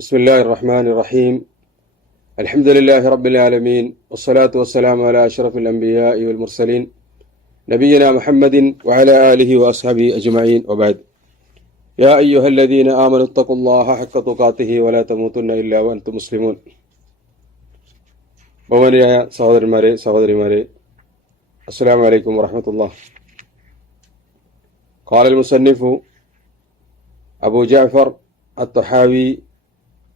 بسم الله الرحمن الرحيم الحمد لله رب العالمين والصلاة والسلام على أشرف الأنبياء والمرسلين نبينا محمد وعلى آله وأصحابه أجمعين وبعد يا أيها الذين آمنوا اتقوا الله حق تقاته ولا تموتن إلا وأنتم مسلمون ബഹുമാനിയായ സഹോദരന്മാരെ സഹോദരിമാരെ അസ്സലാമു അലൈക്കും വറഹ്മത്തുള്ളാഹി. قال المصنف أبو جعفر الطحاوي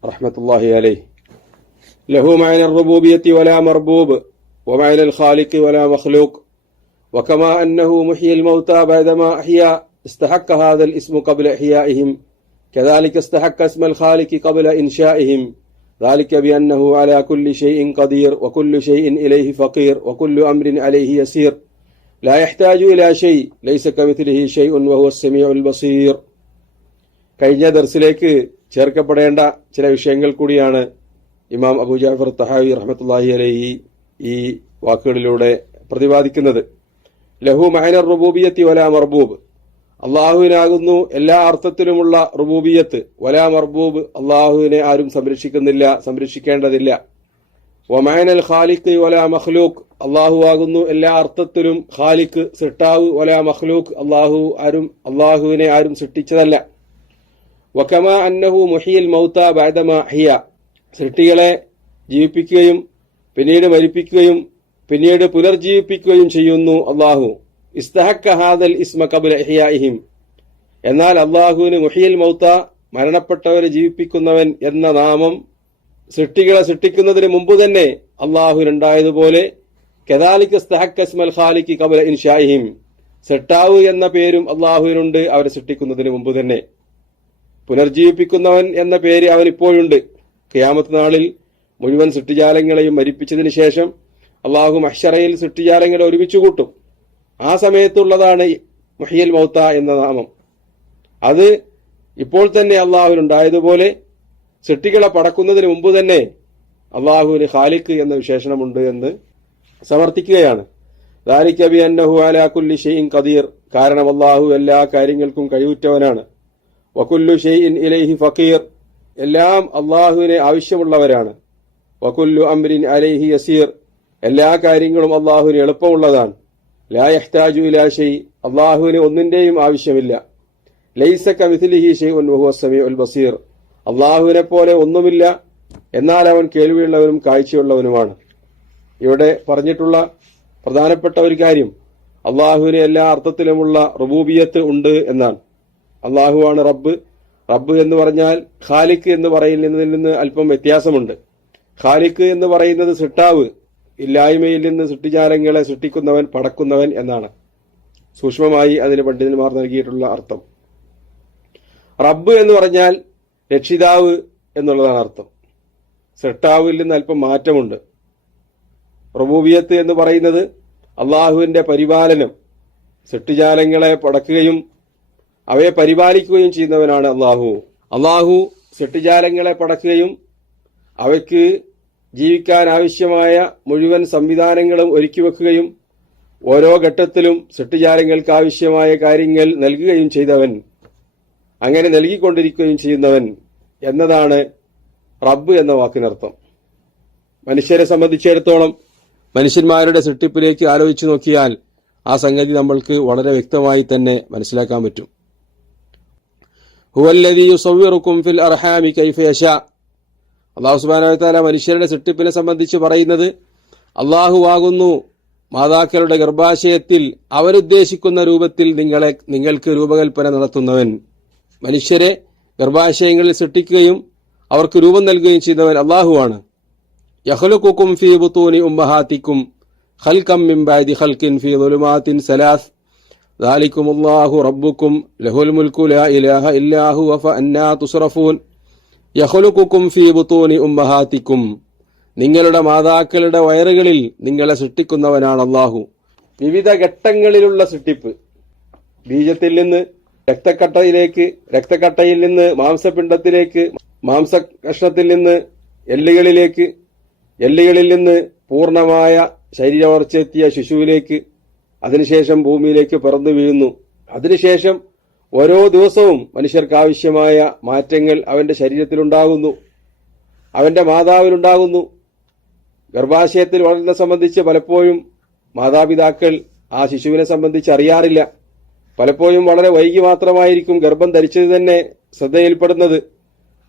رحمة الله عليه: له معنى الربوبية ولا مربوب، ومعنى الخالق ولا مخلوق، وكما أنه محيي الموتى بعدما أحيا استحق هذا الاسم قبل إحيائهم، كذلك استحق اسم الخالق قبل إنشائهم، ذلك بأنه على كل شيء قدير، وكل شيء إليه فقير، وكل أمر عليه يسير، لا يحتاج إلى شيء، ليس كمثله شيء وهو السميع البصير. കഴിഞ്ഞ ദർസിലേക്ക് ചേർക്കപ്പെടേണ്ട ചില വിഷയങ്ങൾ കൂടിയാണ് ഇമാം അബൂ ജഅഫർ തഹാവി റഹ്മത്തുള്ളാഹി അലൈഹി ഈ വാക്കുകളിലൂടെ പ്രതിപാദിക്കുന്നത്. ലഹു മഅനർ റുബൂബിയത്തി വലാ മർബൂബ്, അള്ളാഹുവിനാകുന്നു എല്ലാ അർത്ഥത്തിലുമുള്ള റുബൂബിയത്ത്. വലാ മർബൂബ്, അള്ളാഹുവിനെ ആരും സംരക്ഷിക്കുന്നില്ല, സംരക്ഷിക്കേണ്ടതില്ല. വമഅനൽ ഖാലിഖ് വലാ മഖ്ലൂഖ്, അള്ളാഹു ആകുന്നു എല്ലാ അർത്ഥത്തിലും ഖാലിഖ്, സൃഷ്ടാവ്. വലാ മഖ്ലൂഖ്, അള്ളാഹുവിനെ ആരും സൃഷ്ടിച്ചതല്ല. വകമാ അന്നഹു മുഹിയിൽ മൗത ബഅദമാ അഹ്യ, സൃഷ്ടികളെ ജീവിപ്പിക്കുകയും പിന്നീട് മരിപ്പിക്കുകയും പിന്നീട് പുനർജീവിപ്പിക്കുകയും ചെയ്യുന്നു അള്ളാഹു. ഇസ്തഹക്ക ഹാദൽ ഇസ്മ ഖബ്ല ഇഹ്യാഇഹിം, എന്നാൽ അള്ളാഹുവിന് മുഹിയിൽ മൗത, മരണപ്പെട്ടവരെ ജീവിപ്പിക്കുന്നവൻ എന്ന നാമം സൃഷ്ടികളെ സൃഷ്ടിക്കുന്നതിന് മുമ്പ് തന്നെ അള്ളാഹുവിനുണ്ടായതുപോലെ കദാലിക ഇസ്തഹക്ക ഇസ്മൽ ഖാലിഖി ഖബ്ല ഇൻഷാഇഹിം, സൃഷ്ടാവ് എന്ന പേരും അള്ളാഹുവിനുണ്ട് അവരെ സൃഷ്ടിക്കുന്നതിന് മുമ്പ് തന്നെ. പുനർജീവിപ്പിക്കുന്നവൻ എന്ന പേര് അവനിപ്പോഴുണ്ട്. ഖിയാമത്ത് നാളിൽ മുഴുവൻ സൃഷ്ടിജാലങ്ങളെയും മരിപ്പിച്ചതിന് ശേഷം അള്ളാഹു മഹ്ശറയിൽ സൃഷ്ടിജാലങ്ങളെ ഒരുമിച്ച് കൂട്ടും. ആ സമയത്തുള്ളതാണ് മുഹിയൽ മൗത്ത എന്ന നാമം. അത് ഇപ്പോൾ തന്നെ അള്ളാഹുവിനുണ്ടായതുപോലെ സൃഷ്ടികളെ പടക്കുന്നതിന് മുമ്പ് തന്നെ അള്ളാഹുവിന് ഖാലിഖ് എന്ന വിശേഷണമുണ്ട് എന്ന് സമർത്ഥിക്കുകയാണ്. ദാലിക ബിഅന്നഹു അലാ കുല്ലി ഷൈഇൻ ഖദീർ, കാരണം അള്ളാഹു എല്ലാ കാര്യങ്ങൾക്കും കഴിവുറ്റവനാണ്. വകുല്ലു ഷൈഇൻ ഇലൈഹി ഫഖീർ, എല്ലാം അള്ളാഹുവിനെ ആവശ്യമുള്ളവരാണ്. വകുല്ലു അംരിൻ അലൈഹി യസീർ, എല്ലാ കാര്യങ്ങളും അള്ളാഹുവിന് എളുപ്പമുള്ളതാണ്. ലാ യഹ്താജു ഇലാ ഷൈ, അള്ളാഹുവിന് ഒന്നിന്റെയും ആവശ്യമില്ല. ലൈസ കമിസ്ലിഹി ഷൈഉൻ വഹുവ സമീഉൽ ബസീർ, അള്ളാഹുവിനെ പോലെ ഒന്നുമില്ല, എന്നാൽ അവൻ കേൾവിയുള്ളവനും കാഴ്ചയുള്ളവനുമാണ്. ഇവിടെ പറഞ്ഞിട്ടുള്ള പ്രധാനപ്പെട്ട ഒരു കാര്യം അള്ളാഹുവിന് എല്ലാ അർത്ഥത്തിലുമുള്ള റുബൂബിയത്ത് ഉണ്ട് എന്നാണ്. അള്ളാഹുവാണ് റബ്ബ്. റബ്ബ് എന്ന് പറഞ്ഞാൽ ഖാലിഖ് എന്ന് പറയുന്നതിൽ നിന്ന് അല്പം വ്യത്യാസമുണ്ട്. ഖാലിഖ് എന്ന് പറയുന്നത് സൃഷ്ടാവ്, ഇല്ലായ്മയിൽ നിന്ന് സൃഷ്ടിജാലങ്ങളെ സൃഷ്ടിക്കുന്നവൻ, പടക്കുന്നവൻ എന്നാണ് സൂക്ഷ്മമായി അതിന് പണ്ഡിതന്മാർ നൽകിയിട്ടുള്ള അർത്ഥം. റബ്ബ് എന്ന് പറഞ്ഞാൽ രക്ഷിതാവ് എന്നുള്ളതാണ് അർത്ഥം. സൃഷ്ടാവിൽ നിന്ന് അല്പം മാറ്റമുണ്ട്. റുബൂബിയത്ത് എന്ന് പറയുന്നത് അള്ളാഹുവിന്റെ പരിപാലനം, സൃഷ്ടിജാലങ്ങളെ പടക്കുകയും അവയെ പരിപാലിക്കുകയും ചെയ്യുന്നവനാണ് അള്ളാഹു. അള്ളാഹു സൃഷ്ടിജാലങ്ങളെ പടക്കുകയും അവയ്ക്ക് ജീവിക്കാൻ ആവശ്യമായ മുഴുവൻ സംവിധാനങ്ങളും ഒരുക്കി വെക്കുകയും ഓരോ ഘട്ടത്തിലും സൃഷ്ടിജാലങ്ങൾക്ക് ആവശ്യമായ കാര്യങ്ങൾ നൽകുകയും ചെയ്തവൻ, അങ്ങനെ നൽകിക്കൊണ്ടിരിക്കുകയും ചെയ്യുന്നവൻ എന്നതാണ് റബ്ബ് എന്ന വാക്കിനർത്ഥം. മനുഷ്യരെ സംബന്ധിച്ചിടത്തോളം മനുഷ്യന്മാരുടെ സൃഷ്ടിപ്പിലേക്ക് ആലോചിച്ചു നോക്കിയാൽ ആ സംഗതി നമ്മൾക്ക് വളരെ വ്യക്തമായി തന്നെ മനസ്സിലാക്കാൻ പറ്റും. ഹുവല്ലദീ യുസവ്വിറുക്കും ഫിൽ അർഹാമി കൈഫ യശാ, അല്ലാഹു സുബ്ഹാനഹു വ തആല മനുഷ്യരുടെ സൃഷ്ടിപ്പിനെ സംബന്ധിച്ച് പറയുന്നത് അല്ലാഹു ആകുന്നു മാതാക്കളുടെ ഗർഭാശയത്തിൽ അവരുദ്ദേശിക്കുന്ന രൂപത്തിൽ നിങ്ങൾക്ക് രൂപകൽപ്പന നടത്തുന്നവൻ. മനുഷ്യരെ ഗർഭാശയങ്ങളിൽ സൃഷ്ടിക്കുകയും അവർക്ക് രൂപം നൽകുകയും ചെയ്യുന്നവൻ അല്ലാഹുവാണ്. യഖ്ലുഖുകും ഫീ ബുതൂനി ഉമ്മഹാതികും ഖൽഖം മിൻ ബഅദി ഖൽഖിൻ ഫീ ദുലുമാതിൻ സലാസ് ദാലികുമുല്ലാഹു റബ്ബുക്കും ലഹുൽ മുൽക്കു ലാ ഇലാഹ ഇല്ലാ ഹുവ ഫഅന്നാ തുസ്റഫൂൻ. യഖ്ലുഖുകും ഫീ ബുതൂനി ഉമ്മഹാതികും, നിങ്ങളുടെ മാതാക്കളുടെ വയറുകളിൽ നിങ്ങളെ സൃഷ്ടിക്കുന്നവനാണ് അല്ലാഹു. വിവിധ ഘട്ടങ്ങളിലുള്ള സൃഷ്ടിപ്പ്, ബീജത്തിൽ നിന്ന് രക്തക്കട്ടയിലേക്ക്, രക്തക്കട്ടയിൽ നിന്ന് മാംസപിണ്ഡത്തിലേക്ക്, മാംസകഷ്ണത്തിൽ നിന്ന് എല്ലുകളിലേക്ക്, എല്ലുകളിൽ നിന്ന് പൂർണ്ണമായ ശരീരവളർച്ചയെത്തിയ ശിശുവിലേക്ക്, അതിനുശേഷം ഭൂമിയിലേക്ക് പിറന്നു വീഴുന്നു. അതിനുശേഷം ഓരോ ദിവസവും മനുഷ്യർക്ക് ആവശ്യമായ മാറ്റങ്ങൾ അവന്റെ ശരീരത്തിലുണ്ടാകുന്നു. അവന്റെ മാതാവിനുണ്ടാകുന്നു. ഗർഭാശയത്തിൽ വളരുന്ന സംബന്ധിച്ച് പലപ്പോഴും മാതാപിതാക്കൾ ആ ശിശുവിനെ സംബന്ധിച്ച് അറിയാറില്ല. പലപ്പോഴും വളരെ വൈകി മാത്രമായിരിക്കും ഗർഭം ധരിച്ചത് തന്നെ ശ്രദ്ധയിൽപ്പെടുന്നത്.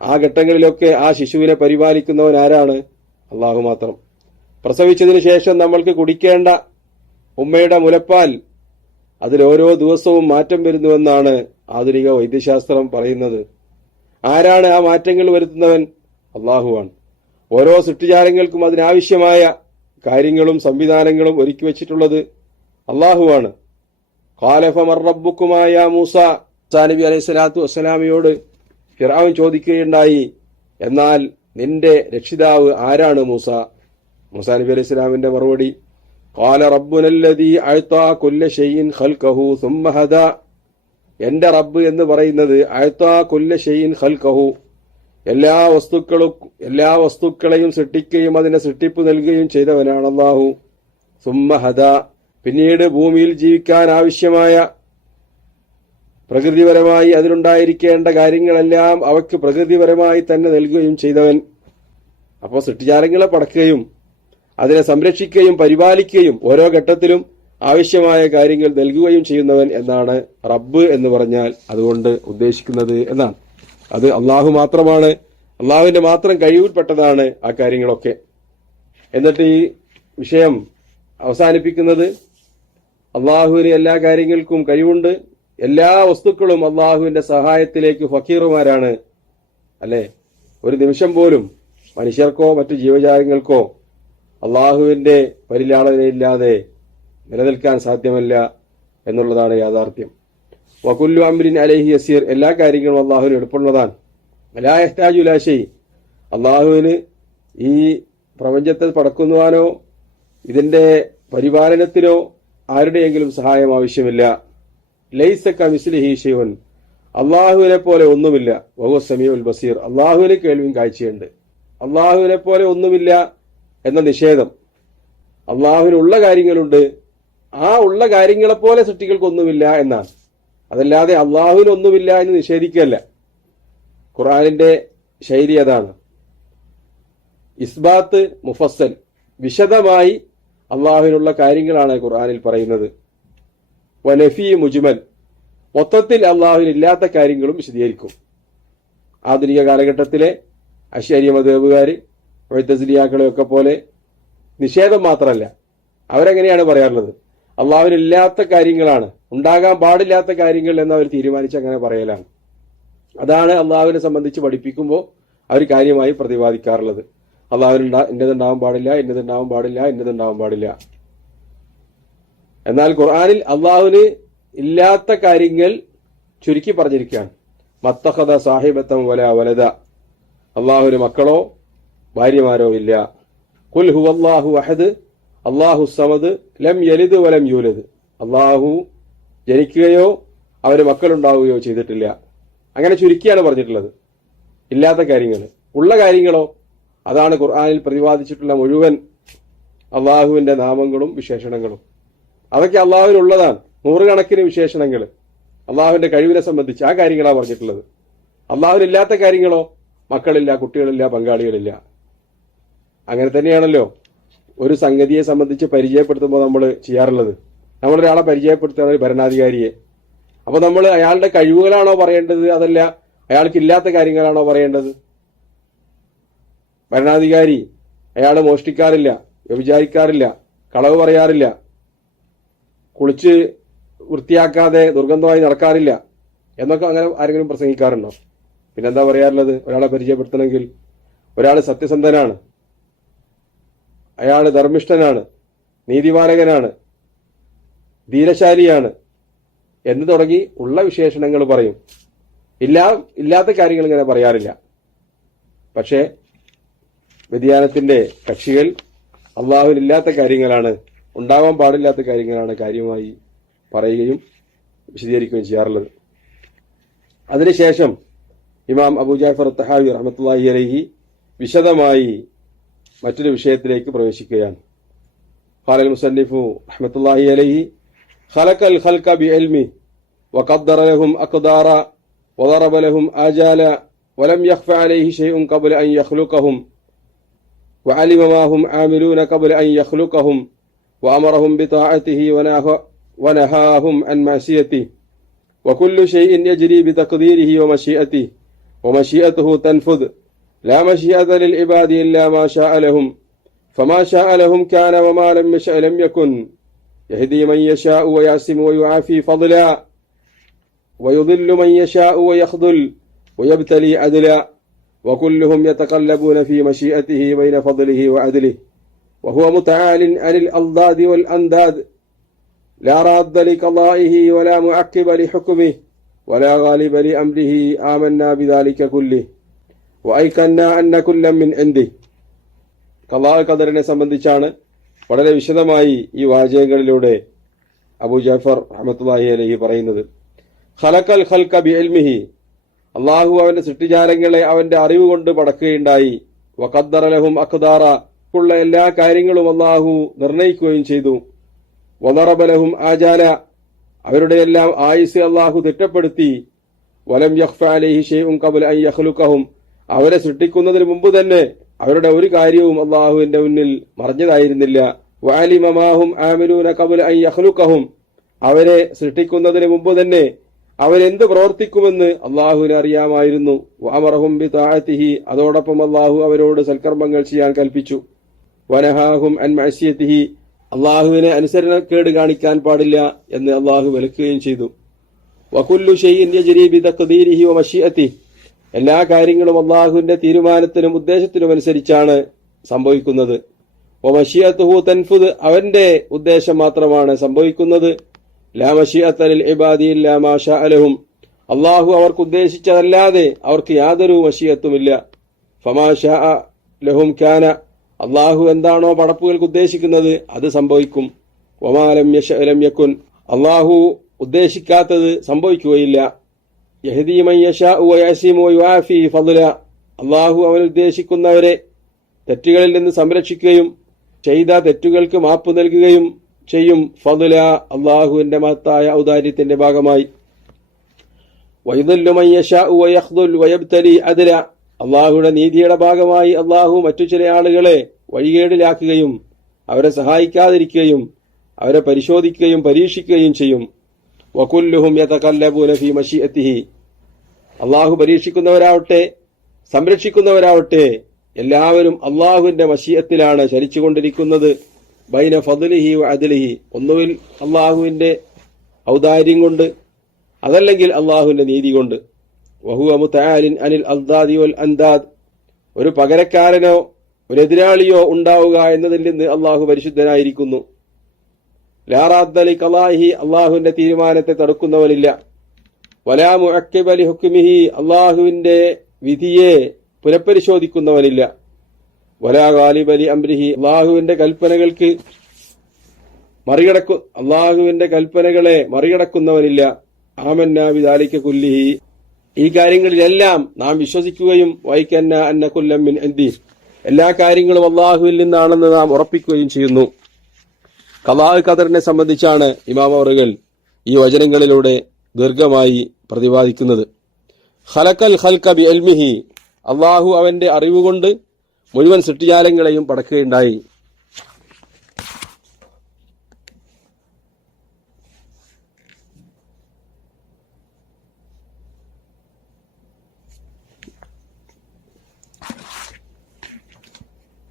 ആ ഘട്ടങ്ങളിലൊക്കെ ആ ശിശുവിനെ പരിപാലിക്കുന്നവൻ ആരാണ്? അള്ളാഹു മാത്രം. പ്രസവിച്ചതിനു ശേഷം നമ്മൾക്ക് കുടിക്കേണ്ട ഉമ്മയുടെ മുലപ്പാൽ അതിൽ ഓരോ ദിവസവും മാറ്റം വരുന്നുവെന്നാണ് ആധുനിക വൈദ്യശാസ്ത്രം പറയുന്നത്. ആരാണ് ആ മാറ്റങ്ങൾ വരുത്തുന്നവൻ? അള്ളാഹുവാണ്. ഓരോ സൃഷ്ടിജാലങ്ങൾക്കും അതിനാവശ്യമായ കാര്യങ്ങളും സംവിധാനങ്ങളും ഒരുക്കി വച്ചിട്ടുള്ളത് അള്ളാഹുവാണ്. ഖാലഫമർ റബ്ബുക്കുമായ മൂസ, നബി അലൈഹി സ്വലാത്തു വസ്സലാമയോട് ഫിർഔൻ ചോദിക്കുകയുണ്ടായി, എന്നാൽ നിന്റെ രക്ഷിതാവ് ആരാണ് മൂസ? മൂസാ നബി അലൈഹി സ്വലാമിന്റെ മറുപടി, ഖാല റബ്ബുനല്ലദീ അഅ്താ കുല്ല ഷൈഇൻ ഖൽഖഹു സുമ്മ ഹദാ. എന്റെ റബ്ബ് എന്ന് പറയുന്നത് അഅ്താ കുല്ല ഷൈഇൻ ഖൽഖഹു, എല്ലാ വസ്തുക്കളെയും സൃഷ്ടിക്കുകയും അതിനെ സൃഷ്ടിപ്പ് നൽകുകയും ചെയ്തവനാണ് അല്ലാഹു. സുമ്മ ഹദാ, പിന്നീട് ഭൂമിയിൽ ജീവിക്കാൻ ആവശ്യമായ പ്രകൃതിപരമായി അതിലുണ്ടായിരിക്കേണ്ട കാര്യങ്ങളെല്ലാം അവയ്ക്ക് പ്രകൃതിപരമായി തന്നെ നൽകുകയും ചെയ്തവൻ. അപ്പോൾ സൃഷ്ടിജാലങ്ങളെ പടക്കുകയും അതിനെ സംരക്ഷിക്കുകയും പരിപാലിക്കുകയും ഓരോ ഘട്ടത്തിലും ആവശ്യമായ കാര്യങ്ങൾ നൽകുകയും ചെയ്യുന്നവൻ എന്നാണ് റബ്ബ് എന്ന് പറഞ്ഞാൽ അതുകൊണ്ട് ഉദ്ദേശിക്കുന്നത് എന്നാണ്. അത് അള്ളാഹു മാത്രമാണ്. അള്ളാഹുവിന്റെ മാത്രം കഴിവിൽപ്പെട്ടതാണ് ആ കാര്യങ്ങളൊക്കെ. എന്നിട്ട് ഈ വിഷയം അവസാനിപ്പിക്കുന്നത് അള്ളാഹുവിന് എല്ലാ കാര്യങ്ങൾക്കും കഴിവുണ്ട്, എല്ലാ വസ്തുക്കളും അള്ളാഹുവിന്റെ സഹായത്തിലേക്ക് ഫക്കീറുമാരാണ്. അല്ലെ, ഒരു നിമിഷം പോലും മനുഷ്യർക്കോ മറ്റു ജീവജാലങ്ങൾക്കോ അള്ളാഹുവിന്റെ പരിലാളനയില്ലാതെ നിലനിൽക്കാൻ സാധ്യമല്ല എന്നുള്ളതാണ് യാഥാർത്ഥ്യം. വകുല്ലു അംരിൻ അലൈഹി യസീർ, എല്ലാ കാര്യങ്ങളും അള്ളാഹുവിന് എളുപ്പമുള്ളതാണ്. ലാ യഹ്താജു ഇലാ ശൈ, അള്ളാഹുവിന് ഈ പ്രപഞ്ചത്തെ പടക്കുവാനോ ഇതിന്റെ പരിപാലനത്തിനോ ആരുടെയെങ്കിലും സഹായം ആവശ്യമില്ല. ലൈസ കമിസ്ലിഹി ശൈഉൻ, അള്ളാഹുവിനെ പോലെ ഒന്നുമില്ല. വഹുവ സമീഉൽ ബസീർ, അള്ളാഹുവിന് കേൾവിയും കാഴ്ചയുണ്ട്. അള്ളാഹുവിനെ പോലെ ഒന്നുമില്ല എന്ന നിഷേധം, അള്ളാഹുവിനുള്ള കാര്യങ്ങളുണ്ട്, ആ ഉള്ള കാര്യങ്ങളെപ്പോലെ സൃഷ്ടികൾക്കൊന്നുമില്ല എന്നാണ്. അതല്ലാതെ അള്ളാഹുവിനൊന്നുമില്ല എന്ന് നിഷേധിക്കുകയല്ല. ഖുർആനിന്റെ ശൈലി അതാണ്. ഇസ്ബാത്ത് മുഫസ്സൽ, വിശദമായി അള്ളാഹുവിനുള്ള കാര്യങ്ങളാണ് ഖുർആനിൽ പറയുന്നത്. വനഫി മുജ്മൽ, മൊത്തത്തിൽ അള്ളാഹുവിനില്ലാത്ത കാര്യങ്ങളും വിശദീകരിക്കും. ആധുനിക കാലഘട്ടത്തിലെ അശ്ശരി മദ്ഹബുകാർ മുഅ്തസിലിയാക്കളെയൊക്കെ പോലെ നിഷേധം മാത്രമല്ല, അവരെങ്ങനെയാണ് പറയാറുള്ളത്? അള്ളാഹുവിനില്ലാത്ത കാര്യങ്ങളാണ്, ഉണ്ടാകാൻ പാടില്ലാത്ത കാര്യങ്ങൾ എന്ന് അവർ തീരുമാനിച്ച് അങ്ങനെ പറയലാണ്. അതാണ് അള്ളാഹുവിനെ സംബന്ധിച്ച് പഠിപ്പിക്കുമ്പോൾ അവർ കാര്യമായി പ്രതിപാദിക്കാറുള്ളത്. അള്ളാഹുവിന് ഇന്നതുണ്ടാവാൻ പാടില്ല, ഇന്നതുണ്ടാവാൻ പാടില്ല, ഇന്നതുണ്ടാവാൻ പാടില്ല. എന്നാൽ ഖുർആനിൽ അള്ളാഹുവിന് ഇല്ലാത്ത കാര്യങ്ങൾ ചുരുക്കി പറഞ്ഞിരിക്കുകയാണ്. മത്തഖദ സാഹിബത്തം വലാ വലദ, അള്ളാഹുവിന് മക്കളോ ഭാര്യമാരോ ഇല്ല. ഖുൽ ഹുവല്ലാഹു അഹദ് അല്ലാഹു സമദ് ലം യലിദ് വലം യൂലദ്, അള്ളാഹു ജനിക്കുകയോ അവന് മക്കളുണ്ടാവുകയോ ചെയ്തിട്ടില്ല. അങ്ങനെ ചുരുക്കിയാണ് പറഞ്ഞിട്ടുള്ളത് ഇല്ലാത്ത കാര്യങ്ങൾ. ഉള്ള കാര്യങ്ങളോ, അതാണ് ഖുർആനിൽ പ്രതിപാദിച്ചിട്ടുള്ള മുഴുവൻ അള്ളാഹുവിന്റെ നാമങ്ങളും വിശേഷണങ്ങളും. അതൊക്കെ അള്ളാഹുവിനുള്ളതാണ്. നൂറുകണക്കിന് വിശേഷണങ്ങൾ അള്ളാഹുവിന്റെ കഴിവിനെ സംബന്ധിച്ച് ആ കാര്യങ്ങളാണ് പറഞ്ഞിട്ടുള്ളത്. അള്ളാഹുവിനില്ലാത്ത കാര്യങ്ങളോ, മക്കളില്ല, കുട്ടികളില്ല, പങ്കാളികളില്ല. അങ്ങനെ തന്നെയാണല്ലോ ഒരു സംഗതിയെ സംബന്ധിച്ച് പരിചയപ്പെടുത്തുമ്പോൾ നമ്മൾ ചെയ്യാറുള്ളത്. നമ്മളൊരാളെ പരിചയപ്പെടുത്തുന്ന ഒരു ഭരണാധികാരിയെ, അപ്പൊ നമ്മൾ അയാളുടെ കഴിവുകളാണോ പറയേണ്ടത്, അതല്ല അയാൾക്കില്ലാത്ത കാര്യങ്ങളാണോ പറയേണ്ടത്? ഭരണാധികാരി അയാൾ മോഷ്ടിക്കാറില്ല, വ്യഭിചാരിക്കാറില്ല, കളവ് പറയാറില്ല, കുളിച്ച് വൃത്തിയാക്കാതെ ദുർഗന്ധമായി നടക്കാറില്ല എന്നൊക്കെ അങ്ങനെ ആരെങ്കിലും പ്രസംഗിക്കാറുണ്ടോ? പിന്നെന്താ പറയാറുള്ളത്? ഒരാളെ പരിചയപ്പെടുത്തണമെങ്കിൽ ഒരാൾ സത്യസന്ധനാണ്, അയാൾ ധർമ്മിഷ്ഠനാണ്, നീതിപാലകനാണ്, ധീരശാലിയാണ് എന്ന് തുടങ്ങി ഉള്ള വിശേഷണങ്ങൾ പറയും. ഇല്ലാത്ത കാര്യങ്ങൾ ഇങ്ങനെ പറയാറില്ല. പക്ഷേ വ്യതിയാനത്തിന്റെ കക്ഷികൾ അള്ളാഹുവിനില്ലാത്ത കാര്യങ്ങളാണ്, ഉണ്ടാവാൻ പാടില്ലാത്ത കാര്യങ്ങളാണ് കാര്യമായി പറയുകയും വിശദീകരിക്കുകയും ചെയ്യാറുള്ളത്. അതിനുശേഷം ഇമാം അബൂ ജഅഫർ തഹാവി റഹ്മത്തുള്ളാഹി അലൈഹി വിശദമായി മറ്റൊരു വിഷയത്തിലേക്ക് പ്രവേശിക്കുകയാണ്. ഖാലൽ മുസന്നിഫു റഹ്മത്തുള്ളാഹി അലൈഹി ഖലഖൽ ഖൽഖ ബിഇൽമി വഖദ്ദറ ലഹും അഖ്ദാറ വദറബ ലഹും ആജാല വലം യഖ്ഫ അലൈഹി ശൈഉൻ ഖബ്ല അൻ യഖ്ലുഖഹും وعلم ما هم عاملون قبل أن يخلقهم وأمرهم بطاعته ونهاهم عن معصيته وكل شيء يجري بتقديره ومشيئته ومشيئته تنفذ لا مشيئة للعباد إلا ما شاء لهم فما شاء لهم كان وما لم يشأ لم يكن يهدي من يشاء ويعصم ويعافي فضلا ويضل من يشاء ويخذل ويبتلي عدلا وكلهم يتقلبون في مشيئته بين فضله وعدله وهو متعال عن الأضداد والأنداد لا راد لقضائه ولا معقب لحكمه ولا غالب لأمره آمنا بذلك كله وأيقنا أن كلا من عنده. ഖലാ ഖദറിനെ സംബന്ധിച്ചാണ് വളരെ വിശദമായി ഈ വാചകങ്ങളിലൂടെ അബൂ ജഅഫർ റഹ്മത്തുള്ളാഹി അലൈഹി പറയുന്നത്. ഖലഖൽ ഖൽഖ ബിഇൽമിഹി, അല്ലാഹു അവന്റെ സൃഷ്ടിജാലങ്ങളെ അവന്റെ അറിവ് കൊണ്ട് പടക്കുകയുണ്ടായി. വഖദ്ദറ ലഹും അഖ്ദാറ, ഉള്ള എല്ലാ കാര്യങ്ങളും അല്ലാഹു നിർണയിക്കുകയും ചെയ്തു. വദറബ ലഹും ആജാല, അവരുടെ എല്ലാം ആയുസ് അല്ലാഹു തിട്ടപ്പെടുത്തി. വലം യഖ്ഫ അലൈഹി ഷൈഉൻ ഖബ്ല അൻ യഖ്ലുഖഹും, അവരെ സൃഷ്ടിക്കുന്നതിന് മുമ്പ് തന്നെ അവരുടെ ഒരു കാര്യവും അല്ലാഹുവിന്റെ മുന്നിൽ മറഞ്ഞതായിരുന്നില്ല. വഅലിമ മാ ഹും ആമിലൂന ഖബ്ല അൻ യഖ്ലുഖഹും, അവരെ സൃഷ്ടിക്കുന്നതിന് മുമ്പ് തന്നെ അവരെന്ത് പ്രവർത്തിക്കുമെന്ന് അള്ളാഹുവിന് അറിയാമായിരുന്നു. വഅമറഹും ബിതാഅതിഹി, അതോടൊപ്പം അള്ളാഹു അവരോട് സൽക്കർമ്മങ്ങൾ ചെയ്യാൻ കൽപ്പിച്ചു. വനഹാഹും അൻ മഅസിയതിഹി, അള്ളാഹുവിനെ അനുസരണക്കേട് കാണിക്കാൻ പാടില്ല എന്ന് അള്ളാഹു വിലക്കുകയും ചെയ്തു. വകുല്ലു ഷൈഇൻ യജ്രി ബിതഖ്ദീരിഹി വമശിയതിഹി, എല്ലാ കാര്യങ്ങളും അള്ളാഹുവിന്റെ തീരുമാനത്തിനും ഉദ്ദേശത്തിനും അനുസരിച്ചാണ് സംഭവിക്കുന്നത്. വമശിയതുഹു തൻഫുദ്, അവന്റെ ഉദ്ദേശം മാത്രമാണ് സംഭവിക്കുന്നത്. ലാ മശിയത ലിൽ ഇബാദി ഇല്ലാ മാ ശാഅ ലഹും, അള്ളാഹു അവർക്ക് ഉദ്ദേശിച്ചതല്ലാതെ അവർക്ക് യാതൊരു മശിയത്തുമില്ല. ഫമാ ശാഅ ലഹും കാന, അള്ളാഹു എന്താണോ പടപ്പുകൾക്ക് ഉദ്ദേശിക്കുന്നത് അത് സംഭവിക്കും. വമാ ലം യശഅ ലം യകുൻ, അള്ളാഹു ഉദ്ദേശിക്കാത്തത് സംഭവിക്കുകയില്ല. യഹ്ദീ മൻ യശാഉ വയഅസിമു വയുആഫി ഫദ്ല, അള്ളാഹു അവൻ ഉദ്ദേശിക്കുന്നവരെ തെറ്റുകളിൽ നിന്ന് സംരക്ഷിക്കുകയും ചെയ്ത തെറ്റുകൾക്ക് മാപ്പ് നൽകുകയും ചെയ്യും. ഫദ്ല, അള്ളാഹുവിന്റെ മഹത്തായ ഔദാര്യത്തിന്റെ ഭാഗമായി. വയുദല്ലു മൻ യശാഉ വയഖ്ദുൽ വയബ്തലി അദ്ല, അള്ളാഹുയുടെ നീതിയുടെ ഭാഗമായി അള്ളാഹു മറ്റു ചില ആളുകളെ വഴികേടിലാക്കുകയും അവരെ സഹായിക്കാതിരിക്കുകയും അവരെ പരിശോധിക്കുകയും പരീക്ഷിക്കുകയും ചെയ്യും. വകുല്ലുഹും യതകല്ലബൂന ഫീ മശിയതിഹി, അള്ളാഹു പരീക്ഷിക്കുന്നവരാവട്ടെ സംരക്ഷിക്കുന്നവരാവട്ടെ എല്ലാവരും അള്ളാഹുവിന്റെ മശിയത്തിലാണ് ചലിച്ചുകൊണ്ടിരിക്കുന്നത്. ബൈന ഫദ്ലിഹി വ അദ്ലിഹി, ഒന്നുകിൽ അള്ളാഹുവിന്റെ ഔദാര്യം കൊണ്ട്, അതല്ലെങ്കിൽ അള്ളാഹുവിന്റെ നീതി കൊണ്ട്. വഹുവ മുതആലിൻ അനിൽ അദ്ദാദി വൽ അൻദാദ്, ഒരു പകരക്കാരനോ ഒരു എതിരാളിയോ ഉണ്ടാവുക എന്നതിൽ നിന്ന് അള്ളാഹു പരിശുദ്ധനായിരിക്കുന്നു. ലാ റാദ്ദ ലിഖളാഇഹി, അള്ളാഹുവിന്റെ തീരുമാനത്തെ തടുക്കുന്നവനില്ല. വലാ മുഅഖ്ഖിബ ലിഹുക്മിഹി, അള്ളാഹുവിന്റെ വിധിയെ പുനഃപരിശോധിക്കുന്നവനില്ല. വലാ ഗാലിബ ലി അംരിഹി, അള്ളാഹുവിന്റെ കൽപ്പനകളെ മറികടക്കുന്നവനില്ല. ആമന്നാ ബിദാലിക കുല്ലിഹി, ഈ കാര്യങ്ങളിലെല്ലാം നാം വിശ്വസിക്കുകയും വൈകന്ന അന്ന കുല്ലം മിൻ ഇൻദി, എല്ലാ കാര്യങ്ങളും അള്ളാഹുവിൽ നിന്നാണെന്ന് നാം ഉറപ്പിക്കുകയും ചെയ്യുന്നു. ഖലാ ഖദറിനെ സംബന്ധിച്ചാണ് ഇമാം അവറുകൾ ഈ വചനങ്ങളിലൂടെ ദീർഘമായി പ്രതിപാദിക്കുന്നത്. ഖലഖൽ ഖൽഖ ബിഇൽമിഹി, അള്ളാഹു അവന്റെ അറിവുകൊണ്ട് മുഴുവൻ സൃഷ്ടിജാലങ്ങളെയും പടക്കുകയുണ്ടായി.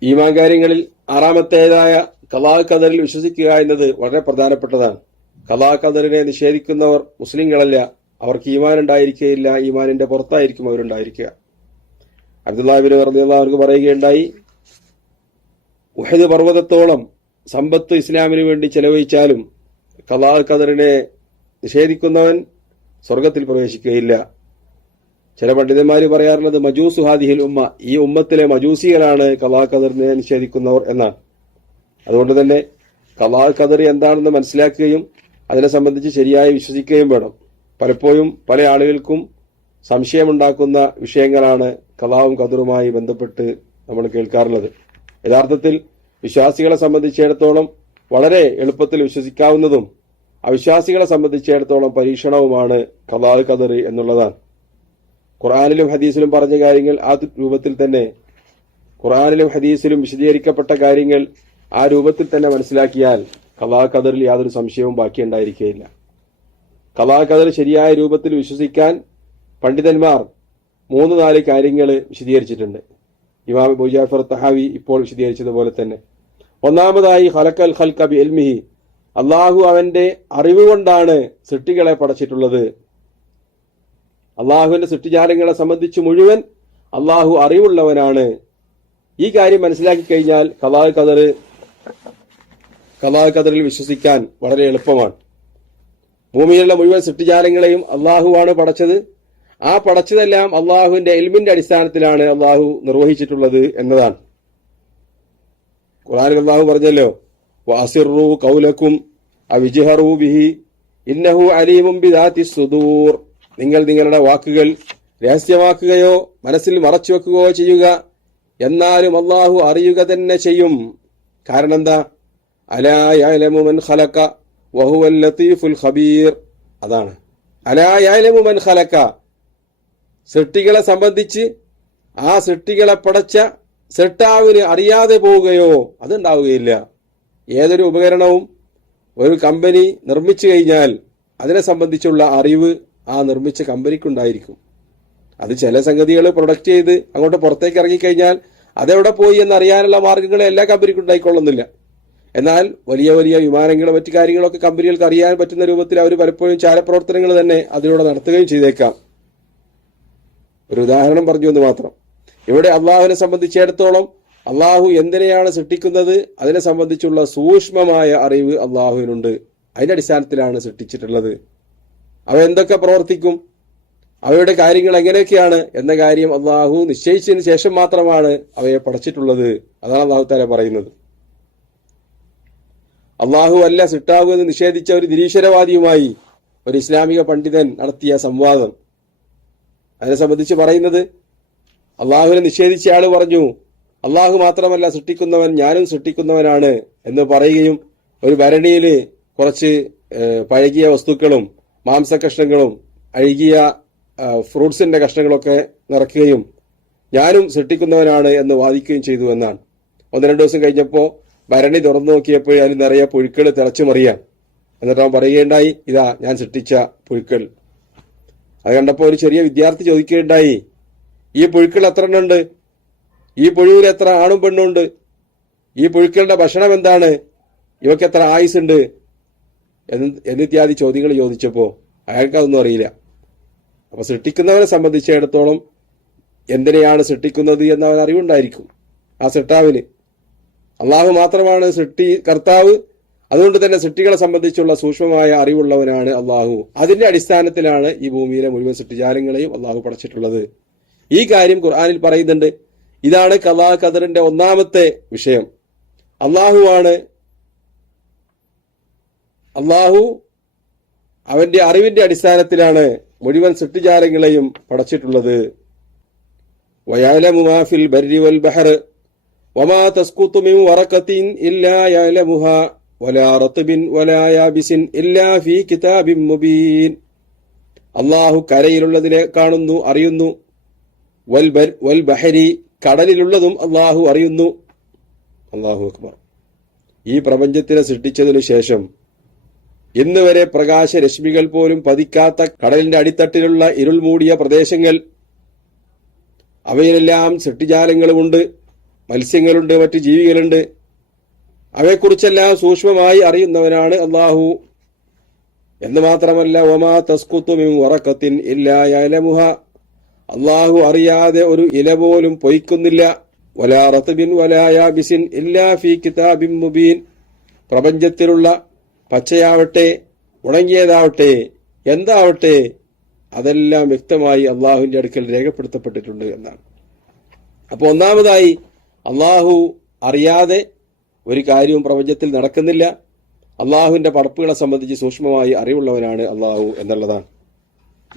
ഈമാൻ കാര്യങ്ങളിൽ ആറാമത്തേതായ ഖലാ ഖദറിൽ വിശ്വസിക്കുക എന്നത് വളരെ പ്രധാനപ്പെട്ടതാണ്. ഖലാ ഖദറിനെ നിഷേധിക്കുന്നവർ മുസ്ലിങ്ങളല്ല, അവർക്ക് ഈമാൻ ഉണ്ടായിരിക്കുകയില്ല, ഈമാനിന്റെ പുറത്തായിരിക്കും അവരുണ്ടായിരിക്കുക. അബ്ദുല്ലാഹി ഇബ്നു റളിയല്ലാഹു അൻഹു പറയുകയുണ്ടായി, ഉഹദ് പർവ്വതത്തോളം സമ്പത്ത് ഇസ്ലാമിന് വേണ്ടി ചെലവഴിച്ചാലും ഖലാ ഖദറിനെ നിഷേധിക്കുന്നവൻ സ്വർഗത്തിൽ പ്രവേശിക്കുകയില്ല. ചില പണ്ഡിതന്മാര് പറയാറുള്ളത് മജൂസു ഹാദിഹിൽ ഉമ്മ, ഈ ഉമ്മത്തിലെ മജൂസികളാണ് ഖലാ ഖദറിനെ നിഷേധിക്കുന്നവർ എന്നാണ്. അതുകൊണ്ട് തന്നെ ഖലാ ഖദർ എന്താണെന്ന് മനസ്സിലാക്കുകയും അതിനെ സംബന്ധിച്ച് ശരിയായി വിശ്വസിക്കുകയും വേണം. പലപ്പോഴും പല ആളുകൾക്കും സംശയമുണ്ടാക്കുന്ന വിഷയങ്ങളാണ് ഖലാവും ഖദറുമായി ബന്ധപ്പെട്ട് നമ്മൾ കേൾക്കാറുള്ളത്. യഥാർത്ഥത്തിൽ വിശ്വാസികളെ സംബന്ധിച്ചിടത്തോളം വളരെ എളുപ്പത്തിൽ വിശ്വസിക്കാവുന്നതും അവിശ്വാസികളെ സംബന്ധിച്ചിടത്തോളം പരീക്ഷണവുമാണ് ഖലാ ഖദർ എന്നുള്ളതാണ്. ഖുർആനിലും ഹദീസിലും പറഞ്ഞ കാര്യങ്ങൾ ആ രൂപത്തിൽ തന്നെ ഖുർആനിലും ഹദീസിലും വിശദീകരിക്കപ്പെട്ട കാര്യങ്ങൾ ആ രൂപത്തിൽ തന്നെ മനസ്സിലാക്കിയാൽ ഖലാ ഖദറിൽ യാതൊരു സംശയവും ബാക്കിയുണ്ടായിരിക്കുകയില്ല. ഖലാ ഖദർ ശരിയായ രൂപത്തിൽ വിശ്വസിക്കാൻ പണ്ഡിതന്മാർ 3-4 കാര്യങ്ങൾ വിശദീകരിച്ചിട്ടുണ്ട്. ഇമാം അബൂ ജഅഫർ തഹാവി ഇപ്പോൾ വിശദീകരിച്ചതുപോലെ തന്നെ. ഒന്നാമതായി ഖലഖൽ ഖൽഖ ബിഇൽമിഹി, അള്ളാഹു അവന്റെ അറിവ് കൊണ്ടാണ് സൃഷ്ടികളെ പടച്ചിട്ടുള്ളത്. അള്ളാഹുവിന്റെ സൃഷ്ടിജാലങ്ങളെ സംബന്ധിച്ച് മുഴുവൻ അള്ളാഹു അറിവുള്ളവനാണ്. ഈ കാര്യം മനസ്സിലാക്കി കഴിഞ്ഞാൽ ഖലാ ഖദറിൽ വിശ്വസിക്കാൻ വളരെ എളുപ്പമാണ്. ഭൂമിയിലുള്ള മുഴുവൻ സൃഷ്ടിജാലങ്ങളെയും അള്ളാഹുവാണ് പടച്ചത്. ആ പടച്ചതെല്ലാം അള്ളാഹുവിന്റെ ഇൽമിന്റെ അടിസ്ഥാനത്തിലാണ് അള്ളാഹു നിർവഹിച്ചിട്ടുള്ളത് എന്നതാണ്. ഖുർആനിൽ അള്ളാഹു പറഞ്ഞല്ലോ, വഅസിറൂ ഖൗലക്കും അവിജ്ഹറൂ ബിഹി ഇന്നഹു അലീമുൻ ബിദാത്തിസ് സുദൂർ. നിങ്ങൾ നിങ്ങളുടെ വാക്കുകൾ രഹസ്യമാക്കുകയോ മനസ്സിൽ മറച്ചു വെക്കുകയോ ചെയ്യുക, എന്നാലും അള്ളാഹു അറിയുക തന്നെ ചെയ്യും. കാരണം എന്താ? അലാ യഅലമു മൻ ഖലഖ വഹുവൽ ലത്തീഫുൽ ഖബീർ. അതാണ് അലാ യഅലമു മൻ ഖലഖ. സൃഷ്ടികളെ സംബന്ധിച്ച് ആ സൃഷ്ടികളെ പടച്ച സൃഷ്ടാവിന് അറിയാതെ പോവുകയോ അതുണ്ടാവുകയില്ല. ഏതൊരു ഉപകരണവും ഒരു കമ്പനി നിർമ്മിച്ചു കഴിഞ്ഞാൽ അതിനെ സംബന്ധിച്ചുള്ള അറിവ് ആ നിർമ്മിച്ച കമ്പനിക്കുണ്ടായിരിക്കും. അത് ചില സംഗതികൾ പ്രൊഡക്റ്റ് ചെയ്ത് അങ്ങോട്ട് പുറത്തേക്ക് ഇറങ്ങിക്കഴിഞ്ഞാൽ അതെവിടെ പോയി എന്നറിയാനുള്ള മാർഗങ്ങൾ എല്ലാ കമ്പനിക്കും ഉണ്ടായിക്കൊള്ളുന്നില്ല. എന്നാൽ വലിയ വലിയ വിമാനങ്ങളും മറ്റു കാര്യങ്ങളൊക്കെ കമ്പനികൾക്ക് അറിയാൻ പറ്റുന്ന രൂപത്തിൽ അവർ പലപ്പോഴും ചാരപ്രവർത്തനങ്ങൾ തന്നെ അതിലൂടെ നടത്തുകയും ചെയ്തേക്കാം. ഒരു ഉദാഹരണം പറഞ്ഞു എന്ന് മാത്രം. ഇവിടെ അള്ളാഹുവിനെ സംബന്ധിച്ചിടത്തോളം അള്ളാഹു എന്തിനെയാണ് സൃഷ്ടിക്കുന്നത് അതിനെ സംബന്ധിച്ചുള്ള സൂക്ഷ്മമായ അറിവ് അള്ളാഹുവിനുണ്ട്. അതിന്റെ അടിസ്ഥാനത്തിലാണ് സൃഷ്ടിച്ചിട്ടുള്ളത്. അവ എന്തൊക്കെ പ്രവർത്തിക്കും, അവയുടെ കാര്യങ്ങൾ എങ്ങനെയൊക്കെയാണ് എന്ന കാര്യം അള്ളാഹു നിശ്ചയിച്ചതിന് ശേഷം മാത്രമാണ് അവയെ പടച്ചിട്ടുള്ളത്. അതാണ് അള്ളാഹു തആല പറയുന്നത്. അള്ളാഹു അല്ല സൃഷ്ടാവ് എന്ന് നിഷേധിച്ച ഒരു നിരീശ്വരവാദിയുമായി ഒരു ഇസ്ലാമിക പണ്ഡിതൻ നടത്തിയ സംവാദം അതിനെ സംബന്ധിച്ച് പറയുന്നത്, അള്ളാഹുവിനെ നിഷേധിച്ച ആള് പറഞ്ഞു, അള്ളാഹു മാത്രമല്ല സൃഷ്ടിക്കുന്നവൻ, ഞാനും സൃഷ്ടിക്കുന്നവനാണ് എന്ന് പറയുകയും ഒരു ഭരണിയിൽ കുറച്ച് പഴകിയ വസ്തുക്കളും മാംസകഷ്ണങ്ങളും അഴുകിയ ഫ്രൂട്ട്സിന്റെ കഷ്ണങ്ങളൊക്കെ നിറയ്ക്കുകയും ഞാനും സൃഷ്ടിക്കുന്നവനാണ് എന്ന് വാദിക്കുകയും ചെയ്തു എന്നാണ്. 1-2 ദിവസം കഴിഞ്ഞപ്പോൾ ഭരണി തുറന്നു നോക്കിയപ്പോൾ അതിൽ നിറയെ പുഴുക്കൾ തിളച്ചു മറിയാൻ. എന്നിട്ട് അവൻ പറയുകയുണ്ടായി, ഇതാ ഞാൻ സൃഷ്ടിച്ച പുഴുക്കൾ. അത് കണ്ടപ്പോൾ ഒരു ചെറിയ വിദ്യാർത്ഥി ചോദിക്കുകയുണ്ടായി, ഈ പുഴുക്കൾ എത്ര എണ്ണുണ്ട്? ഈ പുഴുവിൽ എത്ര ആണും പെണ്ണുണ്ട്? ഈ പുഴുക്കളുടെ ഭക്ഷണം എന്താണ്? ഇവയ്ക്ക് എത്ര ആയുസുണ്ട്? എന്നിത്യാദി ചോദ്യങ്ങൾ ചോദിച്ചപ്പോൾ അയാൾക്ക് അതൊന്നും അറിയില്ല. അപ്പൊ സൃഷ്ടിക്കുന്നവനെ സംബന്ധിച്ചിടത്തോളം എന്തിനെയാണ് സൃഷ്ടിക്കുന്നത് എന്നവൻ അറിവുണ്ടായിരിക്കും ആ സൃഷ്ടാവിന്. അള്ളാഹു മാത്രമാണ് കർത്താവ്. അതുകൊണ്ട് തന്നെ സൃഷ്ടികളെ സംബന്ധിച്ചുള്ള സൂക്ഷ്മമായ അറിവുള്ളവനാണ് അള്ളാഹു. അതിന്റെ അടിസ്ഥാനത്തിലാണ് ഈ ഭൂമിയിലെ മുഴുവൻ സൃഷ്ടിജാലങ്ങളെയും അള്ളാഹു പടച്ചിട്ടുള്ളത്. ഈ കാര്യം ഖുർആനിൽ പറയുന്നുണ്ട്. ഇതാണ് ഖലാ ഖദറിന്റെ ഒന്നാമത്തെ വിഷയം. അള്ളാഹു അവന്റെ അറിവിന്റെ അടിസ്ഥാനത്തിലാണ് മുഴുവൻ സൃഷ്ടിജാലങ്ങളെയും പടച്ചിട്ടുള്ളത്. വയഅലമു മാ ഫിൽ ബർരി വൽ ബഹർ വമാ തസ്ഖുതു മിൻ വറഖത്തിൻ ഇല്ലാ യഅലമുഹാ വലാ റത്ബിൻ വലാ യാബിസിൻ ഇല്ലാ ഫീ കിതാബിൻ മുബീൻ. അള്ളാഹു കരയിലുള്ളതിനെ കാണുന്നു, അറിയുന്നു. വൽ ബഹരി, കടലിലുള്ളതും അള്ളാഹു അറിയുന്നു. അല്ലാഹു അക്ബർ. ഈ പ്രപഞ്ചത്തിനെ സൃഷ്ടിച്ചതിനു ശേഷം ഇന്ന് വരെ പ്രകാശരശ്മികൾ പോലും പതിക്കാത്ത കടലിന്റെ അടിത്തട്ടിലുള്ള ഇരുൾ മൂടിയ പ്രദേശങ്ങൾ, അവയിലെല്ലാം സൃഷ്ടിജാലങ്ങളുമുണ്ട്, മത്സ്യങ്ങളുണ്ട്, മറ്റു ജീവികളുണ്ട്. അവയെക്കുറിച്ചെല്ലാം സൂക്ഷ്മമായി അറിയുന്നവനാണ് അള്ളാഹു. എന്ന് മാത്രമല്ല, വമാ തസ്ഖുതു മിൻ വറഖത്തിൻ ഇല്ലാ യഅലമുഹാ, അള്ളാഹു അറിയാതെ ഒരു ഇല പോലും പൊയ്ക്കുന്നില്ല. വലാ റത്ബിൻ വലാ യാബിസിൻ ഇല്ലാ ഫീ കിതാബിൻ മുബീൻ, പ്രപഞ്ചത്തിലുള്ള പച്ചയാവട്ടെ ഉണങ്ങിയതാവട്ടെ എന്താവട്ടെ അതെല്ലാം വ്യക്തമായി അള്ളാഹുവിന്റെ അടുക്കൽ രേഖപ്പെടുത്തപ്പെട്ടിട്ടുണ്ട് എന്നാണ്. അപ്പൊ ഒന്നാമതായി അള്ളാഹു അറിയാതെ ഒരു കാര്യവും പ്രപഞ്ചത്തിൽ നടക്കുന്നില്ല. അള്ളാഹുവിന്റെ പടപ്പുകളെ സംബന്ധിച്ച് സൂക്ഷ്മമായി അറിവുള്ളവനാണ് അള്ളാഹു എന്നുള്ളതാണ്.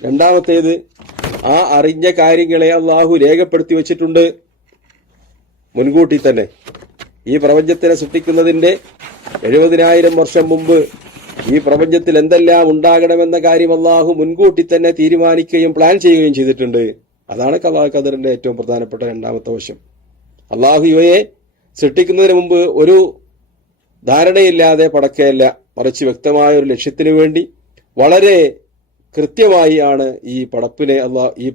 രണ്ടാമത്തേത്, ആ അറിഞ്ഞ കാര്യങ്ങളെ അള്ളാഹു രേഖപ്പെടുത്തി വച്ചിട്ടുണ്ട് മുൻകൂട്ടി തന്നെ. ഈ പ്രപഞ്ചത്തിനെ സൃഷ്ടിക്കുന്നതിന്റെ 70,000 വർഷം മുമ്പ് ഈ പ്രപഞ്ചത്തിൽ എന്തെല്ലാം ഉണ്ടാകണമെന്ന കാര്യം അള്ളാഹു മുൻകൂട്ടി തന്നെ തീരുമാനിക്കുകയും പ്ലാൻ ചെയ്യുകയും ചെയ്തിട്ടുണ്ട്. അതാണ് ഖലാ ഖദറിന്റെ ഏറ്റവും പ്രധാനപ്പെട്ട രണ്ടാമത്തെ വശം. അള്ളാഹു ഇവയെ സൃഷ്ടിക്കുന്നതിന് മുമ്പ് ഒരു ധാരണയില്ലാതെ പടക്കുകയല്ല, മറിച്ച് വ്യക്തമായ ഒരു ലക്ഷ്യത്തിനു വേണ്ടി വളരെ കൃത്യമായി ആണ് ഈ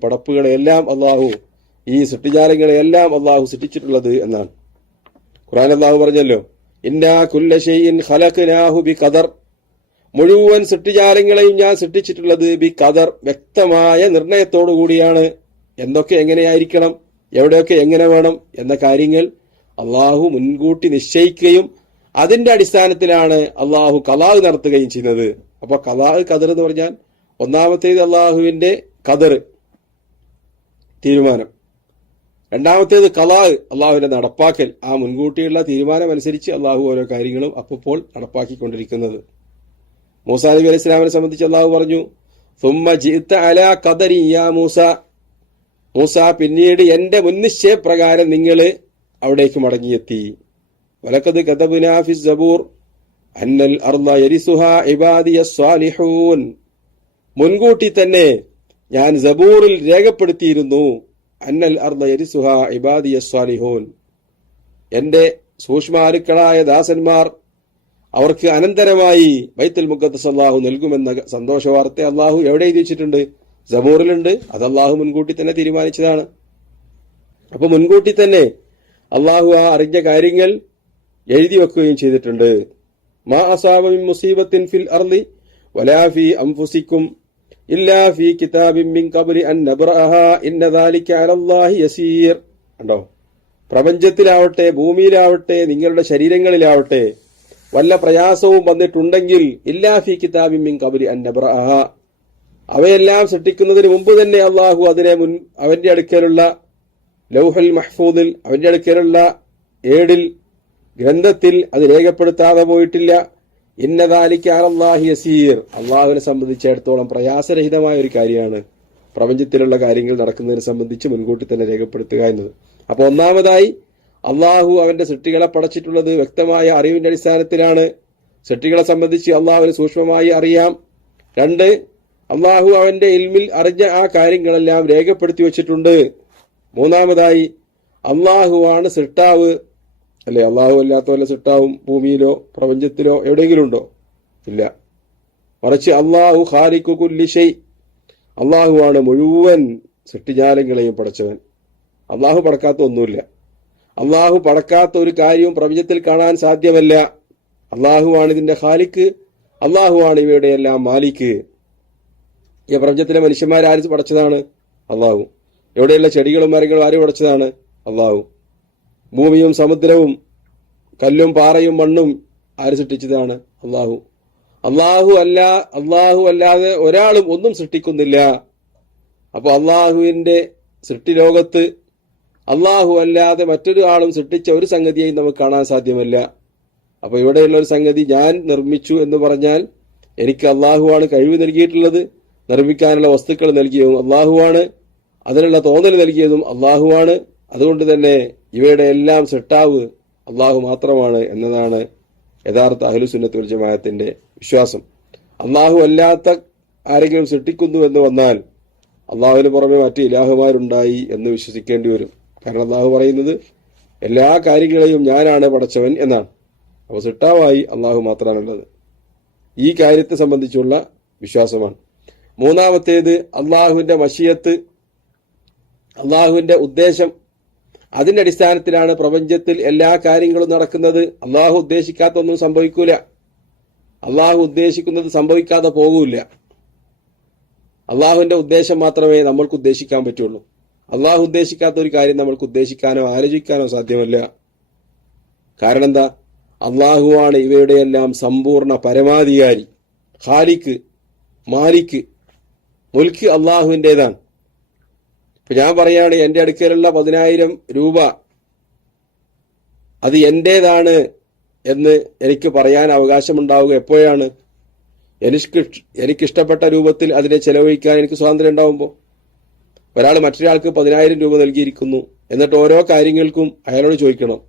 പടപ്പുകളെല്ലാം അള്ളാഹു, ഈ സൃഷ്ടിജാലങ്ങളെയെല്ലാം അള്ളാഹു സൃഷ്ടിച്ചിട്ടുള്ളത് എന്നാണ്. ഖുർആൻ അള്ളാഹു പറഞ്ഞല്ലോ, ഇന്നാ കുല്ല ഷൈഇൻ ഖലഖനാഹു ബിഖദർ, മുഴുവൻ സൃഷ്ടിജാലങ്ങളെയും ഞാൻ സൃഷ്ടിച്ചിട്ടുള്ളത് ബിഖദർ, വ്യക്തമായ നിർണയത്തോടു കൂടിയാണ്. എന്തൊക്കെ എങ്ങനെയായിരിക്കണം, എവിടെയൊക്കെ എങ്ങനെ വേണം എന്ന കാര്യങ്ങൾ അള്ളാഹു മുൻകൂട്ടി നിശ്ചയിക്കുകയും അതിന്റെ അടിസ്ഥാനത്തിലാണ് അള്ളാഹു ഖലാ നടത്തുകയും ചെയ്യുന്നത്. അപ്പൊ ഖലാ ഖദർ എന്ന് പറഞ്ഞാൽ ഒന്നാമത്തേത് അള്ളാഹുവിന്റെ ഖദർ തീരുമാനം, രണ്ടാമത്തേത് ഖലാ അള്ളാഹുവിന്റെ നടപ്പാക്കൽ, ആ മുൻകൂട്ടിയുള്ള തീരുമാനം അനുസരിച്ച് അള്ളാഹു ഓരോ കാര്യങ്ങളും അപ്പോൾ നടപ്പാക്കിക്കൊണ്ടിരിക്കുന്നത്. മൂസാ നബി അലൈഹി സ്വലാമിനെ സംബന്ധിച്ച് അള്ളാഹു പറഞ്ഞു, സുമ്മ ജിഅ്ത അലാ ഖദരി യാ മൂസ, മൂസ പിന്നീട് എന്റെ മുൻനിശ്ചയപ്രകാരം നിങ്ങൾ അവിടേക്ക് മടങ്ങിയെത്തി. വലഖദ് കതബ്നാ ഫിസ് സബൂർ അന്നൽ അർള യരിസുഹാ ഇബാദിയസ് സ്വാലിഹൂൻ, മുൻകൂട്ടി തന്നെ ഞാൻ സബൂറിൽ രേഖപ്പെടുത്തിയിരുന്നു, അന്നൽ അർള യരിസുഹാ ഇബാദിയസ് സ്വാലിഹൂൻ, എന്റെ സൂക്ഷ്മാരുക്കളായ ദാസന്മാർ അവർക്ക് അനന്തരമായി ബൈത്തുൽ മുഖദ്ദസ് അള്ളാഹു നൽകുമെന്ന സന്തോഷ വാർത്ത അള്ളാഹു എവിടെ എഴുതി വെച്ചിട്ടുണ്ട്? സബൂറിലുണ്ട്. അത് അള്ളാഹു മുൻകൂട്ടി തന്നെ തീരുമാനിച്ചതാണ്. അപ്പൊ മുൻകൂട്ടി തന്നെ അള്ളാഹു ആ അറിഞ്ഞ കാര്യങ്ങൾ എഴുതി വെക്കുകയും ചെയ്തിട്ടുണ്ട്. മാ അസാബ മിൻ മുസീബത്തിൻ ഫിൽ അർളി വലാ ഫീ അൻഫുസിക്കും ഇല്ലാ ഫീ കിതാബിൻ മിൻ ഖബ്ലി അൻ നബ്റഅഹാ ഇന്ന ദാലിക അലല്ലാഹി യസീർ. കണ്ടോ, പ്രപഞ്ചത്തിലാവട്ടെ ഭൂമിയിലാവട്ടെ നിങ്ങളുടെ ശരീരങ്ങളിലാവട്ടെ വല്ല പ്രയാസവും വന്നിട്ടുണ്ടെങ്കിൽ ഇല്ലാ ഫീ കിതാബിൻ മിൻ ഖബ്ലി അൻ നബ്റഅഹാ, അവയെല്ലാം സൃഷ്ടിക്കുന്നതിന് മുമ്പ് തന്നെ അള്ളാഹു അതിനെ അവന്റെ അടുക്കലുള്ള ലൗഹുൽ മഹ്ഫൂദിൽ, അവന്റെ അടുക്കലുള്ള ഏടിൽ, ഗ്രന്ഥത്തിൽ അത് രേഖപ്പെടുത്താതെ പോയിട്ടില്ല. ഇന്ന ദാലിക അലല്ലാഹി യസീർ, അള്ളാഹുവിനെ സംബന്ധിച്ചിടത്തോളം പ്രയാസരഹിതമായ ഒരു കാര്യമാണ് പ്രപഞ്ചത്തിലുള്ള കാര്യങ്ങൾ നടക്കുന്നതിനെ സംബന്ധിച്ച് മുൻകൂട്ടി തന്നെ രേഖപ്പെടുത്തുക എന്നത്. അപ്പൊ ഒന്നാമതായി അള്ളാഹു അവന്റെ സൃഷ്ടികളെ പടച്ചിട്ടുള്ളത് വ്യക്തമായ അറിവിന്റെ അടിസ്ഥാനത്തിലാണ്. സൃഷ്ടികളെ സംബന്ധിച്ച് അള്ളാഹുവിന് സൂക്ഷ്മമായി അറിയാം. രണ്ട്, അള്ളാഹു അവന്റെ ഇൽമിൽ അറിഞ്ഞ ആ കാര്യങ്ങളെല്ലാം രേഖപ്പെടുത്തി വച്ചിട്ടുണ്ട്. മൂന്നാമതായി അള്ളാഹുവാണ് സൃഷ്ടാവ്, അല്ലെ? അള്ളാഹു അല്ലാത്ത വല്ല സൃഷ്ടാവും ഭൂമിയിലോ പ്രപഞ്ചത്തിലോ എവിടെയെങ്കിലും ഉണ്ടോ? ഇല്ല. മറിച്ച് അള്ളാഹു ഖാലിഖു കുല്ലി ഷൈ, അള്ളാഹുവാണ് മുഴുവൻ സൃഷ്ടിജാലങ്ങളെയും പടച്ചവൻ. അള്ളാഹു പടക്കാത്ത ഒന്നുമില്ല. അള്ളാഹു പടക്കാത്ത ഒരു കാര്യവും പ്രപഞ്ചത്തിൽ കാണാൻ സാധ്യമല്ല. അള്ളാഹുവാണ് ഇതിന്റെ ഖാലിഖ്, അള്ളാഹുവാണ് ഇവയുടെ എല്ലാം മാലിക്. ഈ പ്രപഞ്ചത്തിലെ മനുഷ്യന്മാരാര് പടച്ചതാണ്? അള്ളാഹു. എവിടെയുള്ള ചെടികളും മരങ്ങളും ആര് പടച്ചതാണ്? അള്ളാഹു. ഭൂമിയും സമുദ്രവും കല്ലും പാറയും മണ്ണും ആര് സൃഷ്ടിച്ചതാണ്? അള്ളാഹു. അള്ളാഹു അല്ലാതെ ഒരാളും ഒന്നും സൃഷ്ടിക്കുന്നില്ല. അപ്പൊ അള്ളാഹുവിന്റെ സൃഷ്ടിലോകത്ത് അള്ളാഹു അല്ലാതെ മറ്റൊരു ആളും സൃഷ്ടിച്ച ഒരു സംഗതിയെയും നമുക്ക് കാണാൻ സാധ്യമല്ല. അപ്പൊ ഇവിടെയുള്ള ഒരു സംഗതി ഞാൻ നിർമ്മിച്ചു എന്ന് പറഞ്ഞാൽ എനിക്ക് അള്ളാഹുവാണ് കഴിവ് നൽകിയിട്ടുള്ളത്, നിർമ്മിക്കാനുള്ള വസ്തുക്കൾ നൽകിയതും അള്ളാഹുവാണ്, അതിനുള്ള തോന്നൽ നൽകിയതും അള്ളാഹുവാണ്. അതുകൊണ്ട് തന്നെ ഇവയുടെ എല്ലാം സൃഷ്ടാവ് അള്ളാഹു മാത്രമാണ് എന്നതാണ് യഥാർത്ഥ അഹ്ലുസുന്നത്ത് വൽ ജമാഅത്തിന്റെ വിശ്വാസം. അള്ളാഹു അല്ലാത്ത ആരെങ്കിലും സൃഷ്ടിക്കുന്നു എന്ന് വന്നാൽ അള്ളാഹുവിന് പുറമെ മറ്റ് ഇലാഹുമാരുണ്ടായി എന്ന് വിശ്വസിക്കേണ്ടി വരും. കാരണം അള്ളാഹു പറയുന്നത് എല്ലാ കാര്യങ്ങളെയും ഞാനാണ് പടച്ചവൻ എന്നാണ്. അപ്പൊ സൃഷ്ടാവായി അള്ളാഹു മാത്രമാണുള്ളത്. ഈ കാര്യത്തെ സംബന്ധിച്ചുള്ള വിശ്വാസമാണ്. മൂന്നാമത്തേത് അള്ളാഹുവിന്റെ മശിയത്ത്, അള്ളാഹുവിന്റെ ഉദ്ദേശം. അതിന്റെ അടിസ്ഥാനത്തിലാണ് പ്രപഞ്ചത്തിൽ എല്ലാ കാര്യങ്ങളും നടക്കുന്നത്. അള്ളാഹു ഉദ്ദേശിക്കാത്ത ഒന്നും സംഭവിക്കൂല. അള്ളാഹു ഉദ്ദേശിക്കുന്നത് സംഭവിക്കാതെ പോകൂല. അള്ളാഹുവിന്റെ ഉദ്ദേശം മാത്രമേ നമ്മൾക്ക് ഉദ്ദേശിക്കാൻ പറ്റുള്ളൂ. അള്ളാഹു ഉദ്ദേശിക്കാത്ത ഒരു കാര്യം നമ്മൾക്ക് ഉദ്ദേശിക്കാനോ ആലോചിക്കാനോ സാധ്യമല്ല. കാരണം എന്താ? അള്ളാഹുവാണ് ഇവയുടെയെല്ലാം സമ്പൂർണ്ണ പരമാധികാരി. ഖാലിഖ്, മാലിക്, മുൽക്ക് അള്ളാഹുവിൻ്റെതാണ്. ഇപ്പൊ ഞാൻ പറയാണ് എന്റെ അടുക്കലുള്ള 10,000 രൂപ അത് എന്റേതാണ് എന്ന് എനിക്ക് പറയാൻ അവകാശമുണ്ടാവുക എപ്പോഴാണ്? എനിക്കിഷ്ടപ്പെട്ട രൂപത്തിൽ അതിനെ ചെലവഴിക്കാൻ എനിക്ക് സ്വാതന്ത്ര്യം ഉണ്ടാവുമ്പോൾ. ഒരാൾ മറ്റൊരാൾക്ക് 10,000 രൂപ നൽകിയിരിക്കുന്നു, എന്നിട്ട് ഓരോ കാര്യങ്ങൾക്കും അയാളോട് ചോദിക്കണം,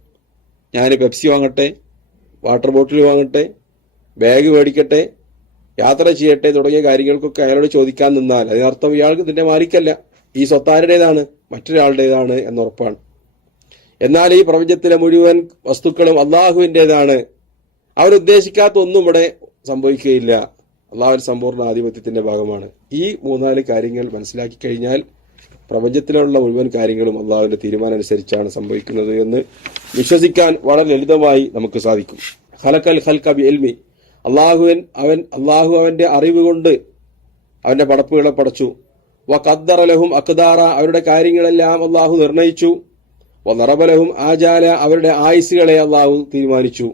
ഞാൻ പെപ്സി വാങ്ങട്ടെ, വാട്ടർ ബോട്ടിൽ വാങ്ങട്ടെ, ബാഗ് മേടിക്കട്ടെ, യാത്ര ചെയ്യട്ടെ തുടങ്ങിയ കാര്യങ്ങൾക്കൊക്കെ അയാളോട് ചോദിക്കാൻ നിന്നാൽ അതിനർത്ഥം ഇയാൾക്ക് ഇതിന്റെ മാലിക്കല്ല, ഈ സ്വത്താരുടേതാണ്, മറ്റൊരാളുടേതാണ് എന്നുറപ്പാണ്. എന്നാൽ ഈ പ്രപഞ്ചത്തിലെ മുഴുവൻ വസ്തുക്കളും അള്ളാഹുവിൻ്റെതാണ്. അവരുദ്ദേശിക്കാത്ത ഒന്നും ഇവിടെ സംഭവിക്കുകയില്ല. അള്ളാഹു സമ്പൂർണ്ണ ആധിപത്യത്തിന്റെ ഭാഗമാണ്. ഈ 3-4 കാര്യങ്ങൾ മനസ്സിലാക്കി കഴിഞ്ഞാൽ പ്രപഞ്ചത്തിലുള്ള മുഴുവൻ കാര്യങ്ങളും അള്ളാഹുവിന്റെ തീരുമാനം അനുസരിച്ചാണ് സംഭവിക്കുന്നത് എന്ന് വിശ്വസിക്കാൻ വളരെ ലളിതമായി നമുക്ക് സാധിക്കും. ഖലഖൽ ഖൽഖ ബിഇൽമി, അള്ളാഹു അവന്റെ അറിവ് കൊണ്ട് അവന്റെ പടപ്പുകളെ പടച്ചു. വഖദ്ദറ ലഹും അഖ്ദാറ, അവരുടെ കാര്യങ്ങളെല്ലാം അള്ളാഹു നിർണയിച്ചു. വദറബ ലഹും ആജാല, അവരുടെ ആയുസ്സുകളെ അള്ളാഹു തീരുമാനിച്ചു.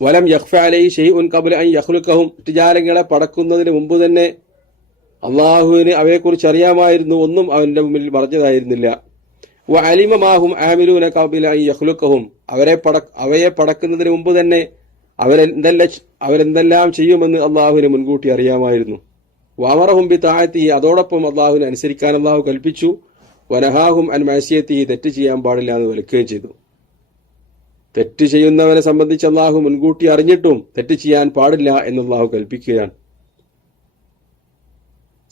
വലം യഖ്ഫ അലൈഹി ശൈഉൻ ഖബ്ല അൻ യഖ്ലുഖഹും, ജാലങ്ങളെ പടക്കുന്നതിന് മുമ്പ് തന്നെ അള്ളാഹുവിന് അവയെക്കുറിച്ച് അറിയാമായിരുന്നു. ഒന്നും അവന്റെ മുമ്പിൽ മറഞ്ഞതായിരുന്നില്ല. വ അലിമ മാഹും ആമിലൂന ഖബ്ല അൻ യഖ്ലുഖഹും, അവയെ പടക്കുന്നതിന് മുമ്പ് തന്നെ അവരെന്തെല്ലാം ചെയ്യുമെന്ന് അള്ളാഹുവിന് മുൻകൂട്ടി അറിയാമായിരുന്നു. വഅമറഹും ബിതഅതിഹി, അതോടൊപ്പം അള്ളാഹുവിനെ അനുസരിക്കാൻ അള്ളാഹു കൽപ്പിച്ചു. വനഹാഹും അൻ മഅസിയതിഹി, തെറ്റ് ചെയ്യാൻ പാടില്ല എന്ന് വിലക്കുകയും ചെയ്തു. തെറ്റ് ചെയ്യുന്നവനെ സംബന്ധിച്ച് അള്ളാഹു മുൻകൂട്ടി അറിഞ്ഞിട്ടും തെറ്റ് ചെയ്യാൻ പാടില്ല എന്ന് അള്ളാഹു കൽപ്പിക്കുകയാണ്.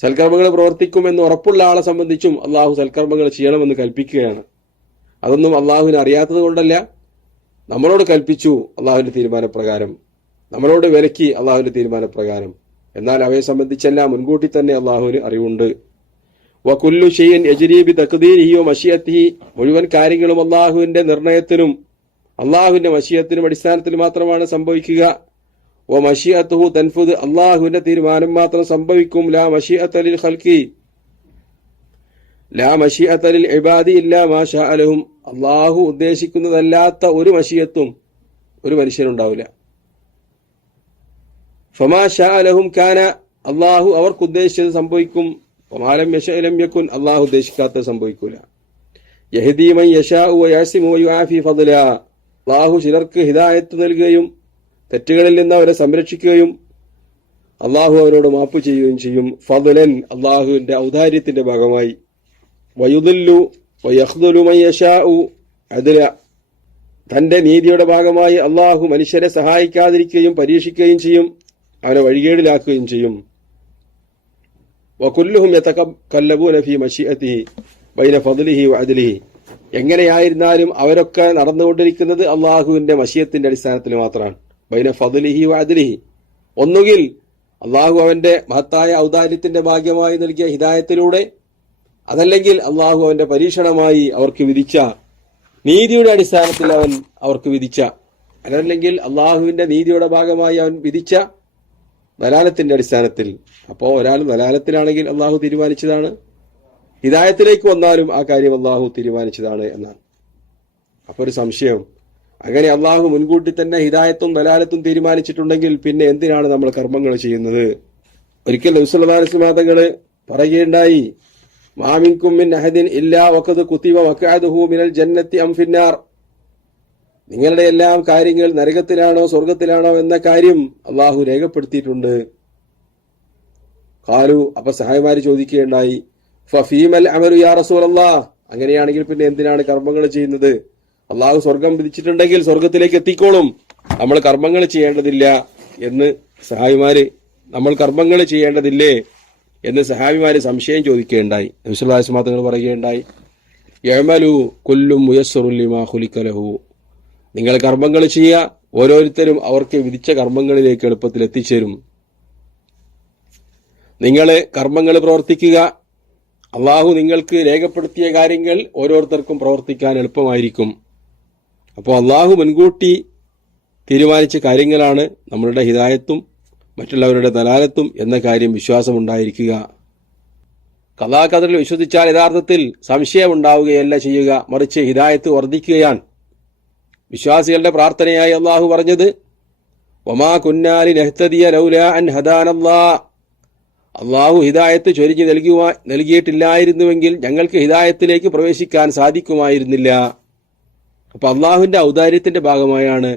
സൽക്കർമ്മങ്ങൾ പ്രവർത്തിക്കുമെന്ന് ഉറപ്പുള്ള ആളെ സംബന്ധിച്ചും അള്ളാഹു സൽക്കർമ്മങ്ങൾ ചെയ്യണമെന്ന് കൽപ്പിക്കുകയാണ്. അതൊന്നും അള്ളാഹുവിനെ അറിയാത്തത് കൊണ്ടല്ല, നമ്മളോട് കൽപ്പിച്ചു അള്ളാഹുവിന്റെ തീരുമാനപ്രകാരം, നമ്മളോട് വിലക്കി അള്ളാഹുവിന്റെ തീരുമാനപ്രകാരം. എന്നാൽ അവയെ സംബന്ധിച്ചെല്ലാം മുൻകൂട്ടി തന്നെ അള്ളാഹുവിന് അറിവുണ്ട്. വകുല്ലു ഷൈഇൻ യജ്രി ബി തഖ്ദീരിഹി വ മശിയത്തിഹി, മുഴുവൻ കാര്യങ്ങളും അള്ളാഹുവിന്റെ നിർണയത്തിനും അള്ളാഹുവിന്റെ മശിയത്തിനും അടിസ്ഥാനത്തിൽ മാത്രമാണ് സംഭവിക്കുക. വ മശിയത്തുഹു തൻഫുദ്, അള്ളാഹുവിന്റെ തീരുമാനം മാത്രം സംഭവിക്കും. ലാ മശിയത ലിൽ ഖൽഖി, ലാ മശിയത ലിൽ ഇബാദി ഇല്ലാ മാ ശാഅ ലഹും, അള്ളാഹു ഉദ്ദേശിക്കുന്നതല്ലാത്ത ഒരു മശിയത്തും ഒരു മനുഷ്യനുണ്ടാവില്ല. ഫമാ ശാഅ ലഹും കാന, അള്ളാഹു അവർക്ക് ഉദ്ദേശിച്ചത് സംഭവിക്കും. വമാ ലം യശഅ ലം യകുൻ, അള്ളാഹു ഉദ്ദേശിക്കാത്തത് സംഭവിക്കൂല. യഹ്ദീ മൻ യശാഉ വ യഅസിമു വ യുആഫി ഫദ്ല, അള്ളാഹു ചിലർക്ക് ഹിദായത്ത് നൽകുകയും തെറ്റുകളിൽ നിന്ന് അവരെ സംരക്ഷിക്കുകയും അള്ളാഹു അവരോട് മാപ്പ് ചെയ്യുകയും ചെയ്യും. ഫദ്ലൻ, അള്ളാഹുവിന്റെ ഔദാര്യത്തിന്റെ ഭാഗമായി. വയുദില്ലു വയഖ്ദുലു മൻ യശാഉ അദ്ല, തന്റെ നീതിയുടെ ഭാഗമായി അള്ളാഹു മനുഷ്യരെ സഹായിക്കാതിരിക്കുകയും പരീക്ഷിക്കുകയും ചെയ്യും, അവനെ വഴികേടിലാക്കുകയും ചെയ്യും. വകുല്ലുഹും യതകല്ലബൂന ഫീ മശിഅതിഹി ബൈന ഫദ്ലിഹി വഅദ്ലിഹി, എങ്ങനെയായിരുന്നാലും അവരൊക്കെ നടന്നുകൊണ്ടിരിക്കുന്നത് അള്ളാഹുവിന്റെ മശിയത്തിന്റെ അടിസ്ഥാനത്തിൽ മാത്രമാണ്. ബൈന ഫദ്ലിഹി വഅദ്ലിഹി, ഒന്നുകിൽ അള്ളാഹു അവന്റെ മഹത്തായ ഔദാര്യത്തിന്റെ ഭാഗ്യമായി നൽകിയ ഹിദായത്തിലൂടെ, അതല്ലെങ്കിൽ അള്ളാഹു അവന്റെ പരീക്ഷണമായി അവർക്ക് വിധിച്ച നീതിയുടെ അടിസ്ഥാനത്തിൽ അവൻ അവർക്ക് വിധിച്ച, അതല്ലെങ്കിൽ അള്ളാഹുവിന്റെ നീതിയുടെ ഭാഗമായി അവൻ വിധിച്ച ദലാലത്തിന്റെ അടിസ്ഥാനത്തിൽ. അപ്പോൾ ഒരാൾ ദലാലത്തിലാണെങ്കിൽ അള്ളാഹു തീരുമാനിച്ചതാണ്, ഹിദായത്തിലേക്ക് വന്നാലും ആ കാര്യം അള്ളാഹു തീരുമാനിച്ചതാണ് എന്നാണ്. അപ്പൊ ഒരു സംശയം, അങ്ങനെ അള്ളാഹു മുൻകൂട്ടി തന്നെ ഹിദായത്തും ദലാലത്തും തീരുമാനിച്ചിട്ടുണ്ടെങ്കിൽ പിന്നെ എന്തിനാണ് നമ്മൾ കർമ്മങ്ങൾ ചെയ്യുന്നത്? ഒരിക്കൽ നബി സല്ലല്ലാഹു അലൈഹി വസല്ലം തങ്ങള് പറയുകയുണ്ടായി, മാ മിൻകും മിൻ അഹദിൻ ഇല്ലാ വഖദ് കുതിബ വഖഅദുഹു മിനൽ ജന്നത്തി അം ഫിന്നാർ, നിങ്ങളുടെ എല്ലാം കാര്യങ്ങൾ നരകത്തിലാണോ സ്വർഗത്തിലാണോ എന്ന കാര്യം അള്ളാഹു രേഖപ്പെടുത്തിയിട്ടുണ്ട്. ഖാലു, അപ്പൊ സഹായിമാര് ചോദിക്കുകയുണ്ടായി, ഫഫീമൽ അമലു യാ റസൂലല്ലാഹ്, അങ്ങനെയാണെങ്കിൽ പിന്നെ എന്തിനാണ് കർമ്മങ്ങൾ ചെയ്യുന്നത്? അള്ളാഹു സ്വർഗം വിധിച്ചിട്ടുണ്ടെങ്കിൽ സ്വർഗത്തിലേക്ക് എത്തിക്കോളും, നമ്മൾ കർമ്മങ്ങൾ ചെയ്യേണ്ടതില്ല എന്ന് സഹായിമാര്, നമ്മൾ കർമ്മങ്ങൾ ചെയ്യേണ്ടതില്ലേ എന്ന് സഹാബിമാര് സംശയം ചോദിക്കുകയുണ്ടായി. നബി സല്ലല്ലാഹു അലൈഹി വസല്ലം തങ്ങൾ പറയുകയുണ്ടായി, യഅമലു കുല്ലും മുയസ്സറുൻ ലിമാ ഖുലിക ലഹു, നിങ്ങൾ കർമ്മങ്ങൾ ചെയ്യുക, ഓരോരുത്തരും അവർക്ക് വിധിച്ച കർമ്മങ്ങളിലേക്ക് എളുപ്പത്തിൽ എത്തിച്ചേരും. നിങ്ങൾ കർമ്മങ്ങൾ പ്രവർത്തിക്കുക, അള്ളാഹു നിങ്ങൾക്ക് രേഖപ്പെടുത്തിയ കാര്യങ്ങൾ ഓരോരുത്തർക്കും പ്രവർത്തിക്കാൻ എളുപ്പമായിരിക്കും. അപ്പോൾ അള്ളാഹു മുൻകൂട്ടി തീരുമാനിച്ച കാര്യങ്ങളാണ് നമ്മളുടെ ഹിദായത്തും മറ്റുള്ളവരുടെ ദലാലത്തും എന്ന കാര്യം വിശ്വാസമുണ്ടായിരിക്കുക. ഖദാ ഖദറിൽ വിശ്വസിച്ചാൽ യഥാർത്ഥത്തിൽ സംശയമുണ്ടാവുകയല്ല ചെയ്യുക, മറിച്ച് ഹിദായത്ത് വർദ്ധിക്കുകയാണ്. വിശ്വാസികളുടെ പ്രാർത്ഥനയായി അള്ളാഹു പറഞ്ഞത്, വമാ കുന്നാ ലിനഹ്തദിയ ലൗലാ അൻ ഹദാനല്ലാഹ്, അള്ളാഹു ഹിദായത്ത് ചൊരിഞ്ഞു നൽകിയിട്ടില്ലായിരുന്നുവെങ്കിൽ ഞങ്ങൾക്ക് ഹിദായത്തിലേക്ക് പ്രവേശിക്കാൻ സാധിക്കുമായിരുന്നില്ല. അപ്പൊ അള്ളാഹുവിന്റെ ഔദാര്യത്തിന്റെ ഭാഗമായാണ്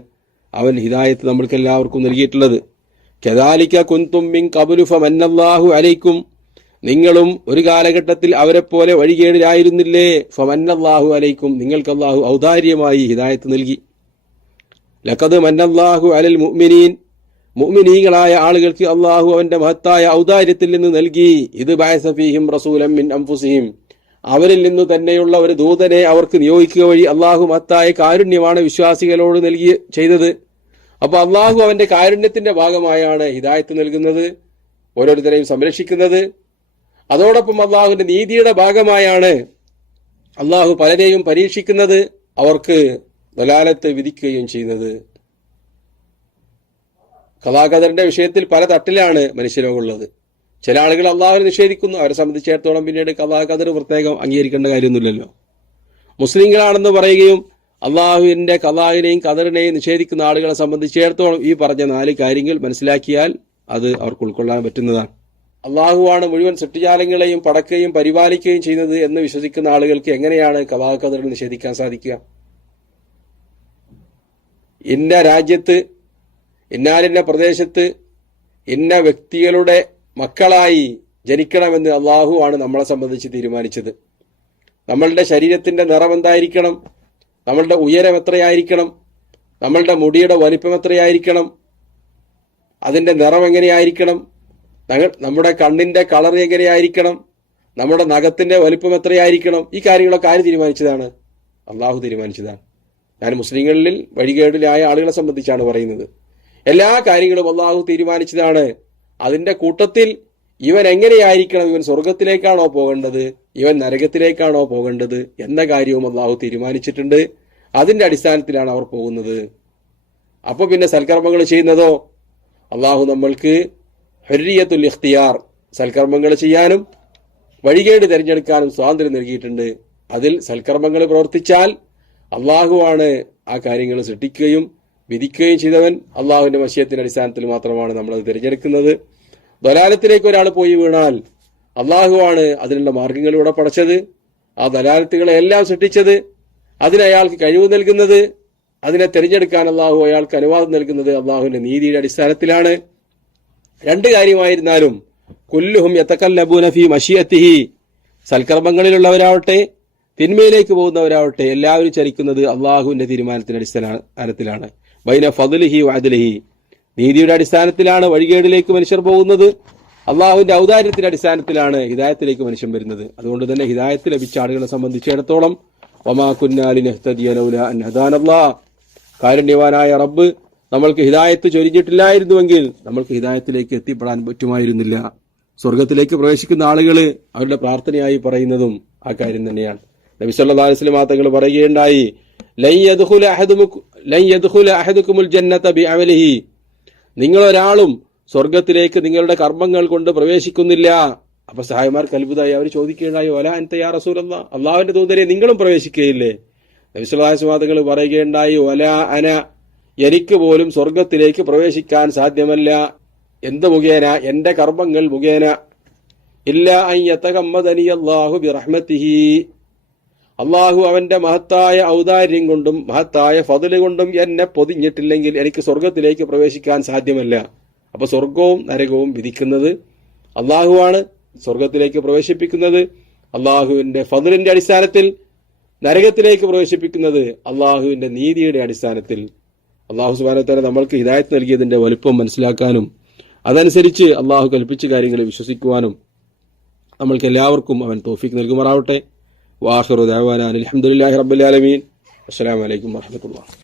അവൻ ഹിദായത്ത് നമ്മൾക്കെല്ലാവർക്കും നൽകിയിട്ടുള്ളത്. കദാലിക കുൻതും മിൻ ഖബ്ലു ഫമന്നല്ലാഹു അലൈക്കും, നിങ്ങളും ഒരു കാലഘട്ടത്തിൽ അവരെ പോലെ വഴികേടിലായിരുന്നില്ലേ. ഫമന്നല്ലാഹു അലൈക്കും, നിങ്ങൾക്ക് അള്ളാഹു ഔദാര്യമായി ഹിദായത്ത് നൽകി. ലഖദ് മന്നല്ലാഹു അലൽ മുഅ്മിനീൻ, മുഅ്മിനീങ്ങളായ ആളുകൾക്ക് അള്ളാഹു അവന്റെ മഹത്തായ ഔദാര്യത്തിൽ നിന്ന് നൽകി. ഇത് ബഅസ ഫീഹിം റസൂലൻ മിൻ അൻഫുസിഹിം, അവരിൽ നിന്നു തന്നെയുള്ള ഒരു ദൂതനെ അവർക്ക് നിയോഗിക്കുക വഴി അള്ളാഹു മഹത്തായ കാരുണ്യമാണ് വിശ്വാസികളോട് ചെയ്തത്. അപ്പൊ അള്ളാഹു അവന്റെ കാരുണ്യത്തിന്റെ ഭാഗമായാണ് ഹിദായത്ത് നൽകുന്നത്, ഓരോരുത്തരെയും സംരക്ഷിക്കുന്നത്. അതോടൊപ്പം അള്ളാഹുവിന്റെ നീതിയുടെ ഭാഗമായാണ് അള്ളാഹു പലരെയും പരീക്ഷിക്കുന്നത്, അവർക്ക് ദലാലത്ത് വിധിക്കുകയും ചെയ്യുന്നത്. ഖദാ-ഖദറിന്റെ വിഷയത്തിൽ പല തട്ടിലാണ് മനുഷ്യരോഗമുള്ളത്. ചില ആളുകൾ അള്ളാഹുവിനെ നിഷേധിക്കുന്നു, അവരെ സംബന്ധിച്ചിടത്തോളം പിന്നീട് ഖദാ-ഖദർ പ്രത്യേകം അംഗീകരിക്കേണ്ട കാര്യമൊന്നുമില്ലല്ലോ. മുസ്ലിങ്ങളാണെന്ന് പറയുകയും അള്ളാഹുവിന്റെ ഖദാഇനെയും ഖദറിനെയും നിഷേധിക്കുന്ന ആളുകളെ സംബന്ധിച്ചിടത്തോളം ഈ പറഞ്ഞ 4 കാര്യങ്ങൾ മനസ്സിലാക്കിയാൽ അത് അവർക്ക് ഉൾക്കൊള്ളാൻ പറ്റുന്നതാണ്. അള്ളാഹുവാണ് മുഴുവൻ സൃഷ്ടിജാലങ്ങളെയും പടക്കുകയും പരിപാലിക്കുകയും ചെയ്യുന്നത് എന്ന് വിശ്വസിക്കുന്ന ആളുകൾക്ക് എങ്ങനെയാണ് ഖദാ-ഖദർ നിഷേധിക്കാൻ സാധിക്കുക? ഇന്ന രാജ്യത്ത്, ഇന്നാലിന്ന പ്രദേശത്ത് ഇന്ന വ്യക്തികളുടെ മക്കളായി ജനിക്കണമെന്ന് അള്ളാഹു ആണ് നമ്മളെ സംബന്ധിച്ച് തീരുമാനിച്ചത്. നമ്മളുടെ ശരീരത്തിന്റെ നിറം എന്തായിരിക്കണം, നമ്മളുടെ ഉയരം എത്രയായിരിക്കണം, നമ്മളുടെ മുടിയുടെ വലിപ്പം എത്രയായിരിക്കണം, അതിന്റെ നിറം എങ്ങനെയായിരിക്കണം, നമ്മുടെ കണ്ണിന്റെ കളർ എങ്ങനെയായിരിക്കണം, നമ്മുടെ നഖത്തിന്റെ വലിപ്പം എത്രയായിരിക്കണം, ഈ കാര്യങ്ങളൊക്കെ ആര് തീരുമാനിച്ചതാണ്? അള്ളാഹു തീരുമാനിച്ചതാണ്. ഞാൻ മുസ്ലിങ്ങളിൽ വഴികേടിലായ ആളുകളെ സംബന്ധിച്ചാണ് പറയുന്നത്. എല്ലാ കാര്യങ്ങളും അള്ളാഹു തീരുമാനിച്ചതാണ്. അതിന്റെ കൂട്ടത്തിൽ ഇവൻ എങ്ങനെയായിരിക്കണം, ഇവൻ സ്വർഗത്തിലേക്കാണോ പോകേണ്ടത്, ഇവൻ നരകത്തിലേക്കാണോ പോകേണ്ടത് എന്ന കാര്യവും അള്ളാഹു തീരുമാനിച്ചിട്ടുണ്ട്. അതിന്റെ അടിസ്ഥാനത്തിലാണ് അവർ പോകുന്നത്. അപ്പൊ പിന്നെ സൽക്കർമ്മങ്ങൾ ചെയ്യുന്നതോ, അള്ളാഹു നമ്മൾക്ക് ഹുർരിയത്തുൽ ഇഖ്തിയാർ, സൽക്കർമ്മങ്ങൾ ചെയ്യാനും വഴികേട് തിരഞ്ഞെടുക്കാനും സ്വാതന്ത്ര്യം നൽകിയിട്ടുണ്ട്. അതിൽ സൽക്കർമ്മങ്ങൾ പ്രവർത്തിച്ചാൽ അള്ളാഹുവാണ് ആ കാര്യങ്ങൾ സൃഷ്ടിക്കുകയും വിധിക്കുകയും ചെയ്തവൻ. അള്ളാഹുവിന്റെ മശിയത്തിന്റെ അടിസ്ഥാനത്തിൽ മാത്രമാണ് നമ്മളത് തിരഞ്ഞെടുക്കുന്നത്. ദലാലത്തിലേക്ക് ഒരാൾ പോയി വീണാൽ അള്ളാഹുവാണ് അതിനുള്ള മാർഗങ്ങളിലൂടെ പടച്ചത്, ആ ദലാലത്തുകളെ എല്ലാം സൃഷ്ടിച്ചത്, അതിനയാൾക്ക് കഴിവ് നൽകുന്നത്, അതിനെ തിരഞ്ഞെടുക്കാൻ അള്ളാഹു അയാൾക്ക് അനുവാദം നൽകുന്നത് അള്ളാഹുവിന്റെ നീതിയുടെ അടിസ്ഥാനത്തിലാണ്. 2 കാര്യമായിരുന്നാലും കുല്ലുഹും യതകല്ലബൂന ഫീ മശിയത്തിഹി, സൽക്കർമ്മങ്ങളിലുള്ളവരാവട്ടെ തിന്മയിലേക്ക് പോകുന്നവരാവട്ടെ എല്ലാവരും ചലിക്കുന്നത് അള്ളാഹുവിന്റെ തീരുമാനത്തിന്റെ അടിസ്ഥാനത്തിലാണ്. ബൈന ഫദ്ലിഹി വഅദ്ലിഹി, നീതിയുടെ അടിസ്ഥാനത്തിലാണ് വഴികേടിലേക്ക് മനുഷ്യർ പോകുന്നത്. അള്ളാഹുവിന്റെ ഔദാര്യത്തിന്റെ അടിസ്ഥാനത്തിലാണ് ഹിദായത്തിലേക്ക് മനുഷ്യൻ വരുന്നത്. അതുകൊണ്ട് തന്നെ ഹിദായത്ത് ലഭിച്ച ആളുകളെ സംബന്ധിച്ചിടത്തോളം വമാ കുന്നാ ലിനഹ്തദിയ ലൗലാ അൻ ഹദാനല്ലാഹ്, കാരുണ്യവാനായ റബ്ബ് നമ്മൾക്ക് ഹിദായത്ത് ചൊരിഞ്ഞിട്ടില്ലായിരുന്നുവെങ്കിൽ നമ്മൾക്ക് ഹിദായത്തിലേക്ക് എത്തിപ്പെടാൻ പറ്റുമായിരുന്നില്ല. സ്വർഗത്തിലേക്ക് പ്രവേശിക്കുന്ന ആളുകൾ അവരുടെ പ്രാർത്ഥനയായി പറയുന്നതും ആ കാര്യം തന്നെയാണ്. നബി സല്ലല്ലാഹു അലൈഹി വസല്ലം തങ്ങൾ പറയുകയുണ്ടായി, ലൻ യദ്ഖുല അഹദുകുമുൽ ജന്നത ബിഅമലിഹി, നിങ്ങളൊരാളും സ്വർഗത്തിലേക്ക് നിങ്ങളുടെ കർമ്മങ്ങൾ കൊണ്ട് പ്രവേശിക്കുന്നില്ല. അപ്പൊ സഹായിമാർക്ക് അത്ഭുതമായി. അവർ ചോദിക്കുകയുണ്ടായി, വലാ അൻത യാ റസൂലല്ലാഹ്, അള്ളാഹുവിന്റെ ദൂതരെ നിങ്ങളും പ്രവേശിക്കുകയില്ലേ? നബി സല്ലല്ലാഹു അലൈഹി വസല്ലം തങ്ങൾ പറയുകയുണ്ടായി, വലാ അന, എനിക്ക് പോലും സ്വർഗത്തിലേക്ക് പ്രവേശിക്കാൻ സാധ്യമല്ല. എന്ത് മുഖേന? എന്റെ കർമ്മങ്ങൾ മുഖേന. ഇല്ല അൻ യതഗമ്മദനി അല്ലാഹു ബിറഹ്മതിഹി, അള്ളാഹു അവന്റെ മഹത്തായ ഔദാര്യം കൊണ്ടും മഹത്തായ ഫദ്ല് കൊണ്ടും എന്നെ പൊതിഞ്ഞിട്ടില്ലെങ്കിൽ എനിക്ക് സ്വർഗത്തിലേക്ക് പ്രവേശിക്കാൻ സാധ്യമല്ല. അപ്പൊ സ്വർഗവും നരകവും വിധിക്കുന്നത് അള്ളാഹുവാണ്. സ്വർഗത്തിലേക്ക് പ്രവേശിപ്പിക്കുന്നത് അള്ളാഹുവിന്റെ ഫദ്ലിന്റെ അടിസ്ഥാനത്തിൽ, നരകത്തിലേക്ക് പ്രവേശിപ്പിക്കുന്നത് അള്ളാഹുവിന്റെ നീതിയുടെ അടിസ്ഥാനത്തിൽ. അള്ളാഹു സുബ്ഹാനഹു വ തആല നമ്മൾക്ക് ഹിദായത്ത് നൽകിയതിന്റെ വലുപ്പം മനസ്സിലാക്കാനും അതനുസരിച്ച് അള്ളാഹു കൽപ്പിച്ച കാര്യങ്ങളെ വിശ്വസിക്കുവാനും നമ്മൾക്ക് എല്ലാവർക്കും അവൻ തൗഫീഖ് നൽകുമാറാവട്ടെ. വാഖിറു ദഅവാനാ അൽഹംദുലില്ലാഹി റബ്ബിൽ ആലമീൻ. അസ്സലാമു അലൈക്കും വറഹ്മത്തുള്ളാഹി.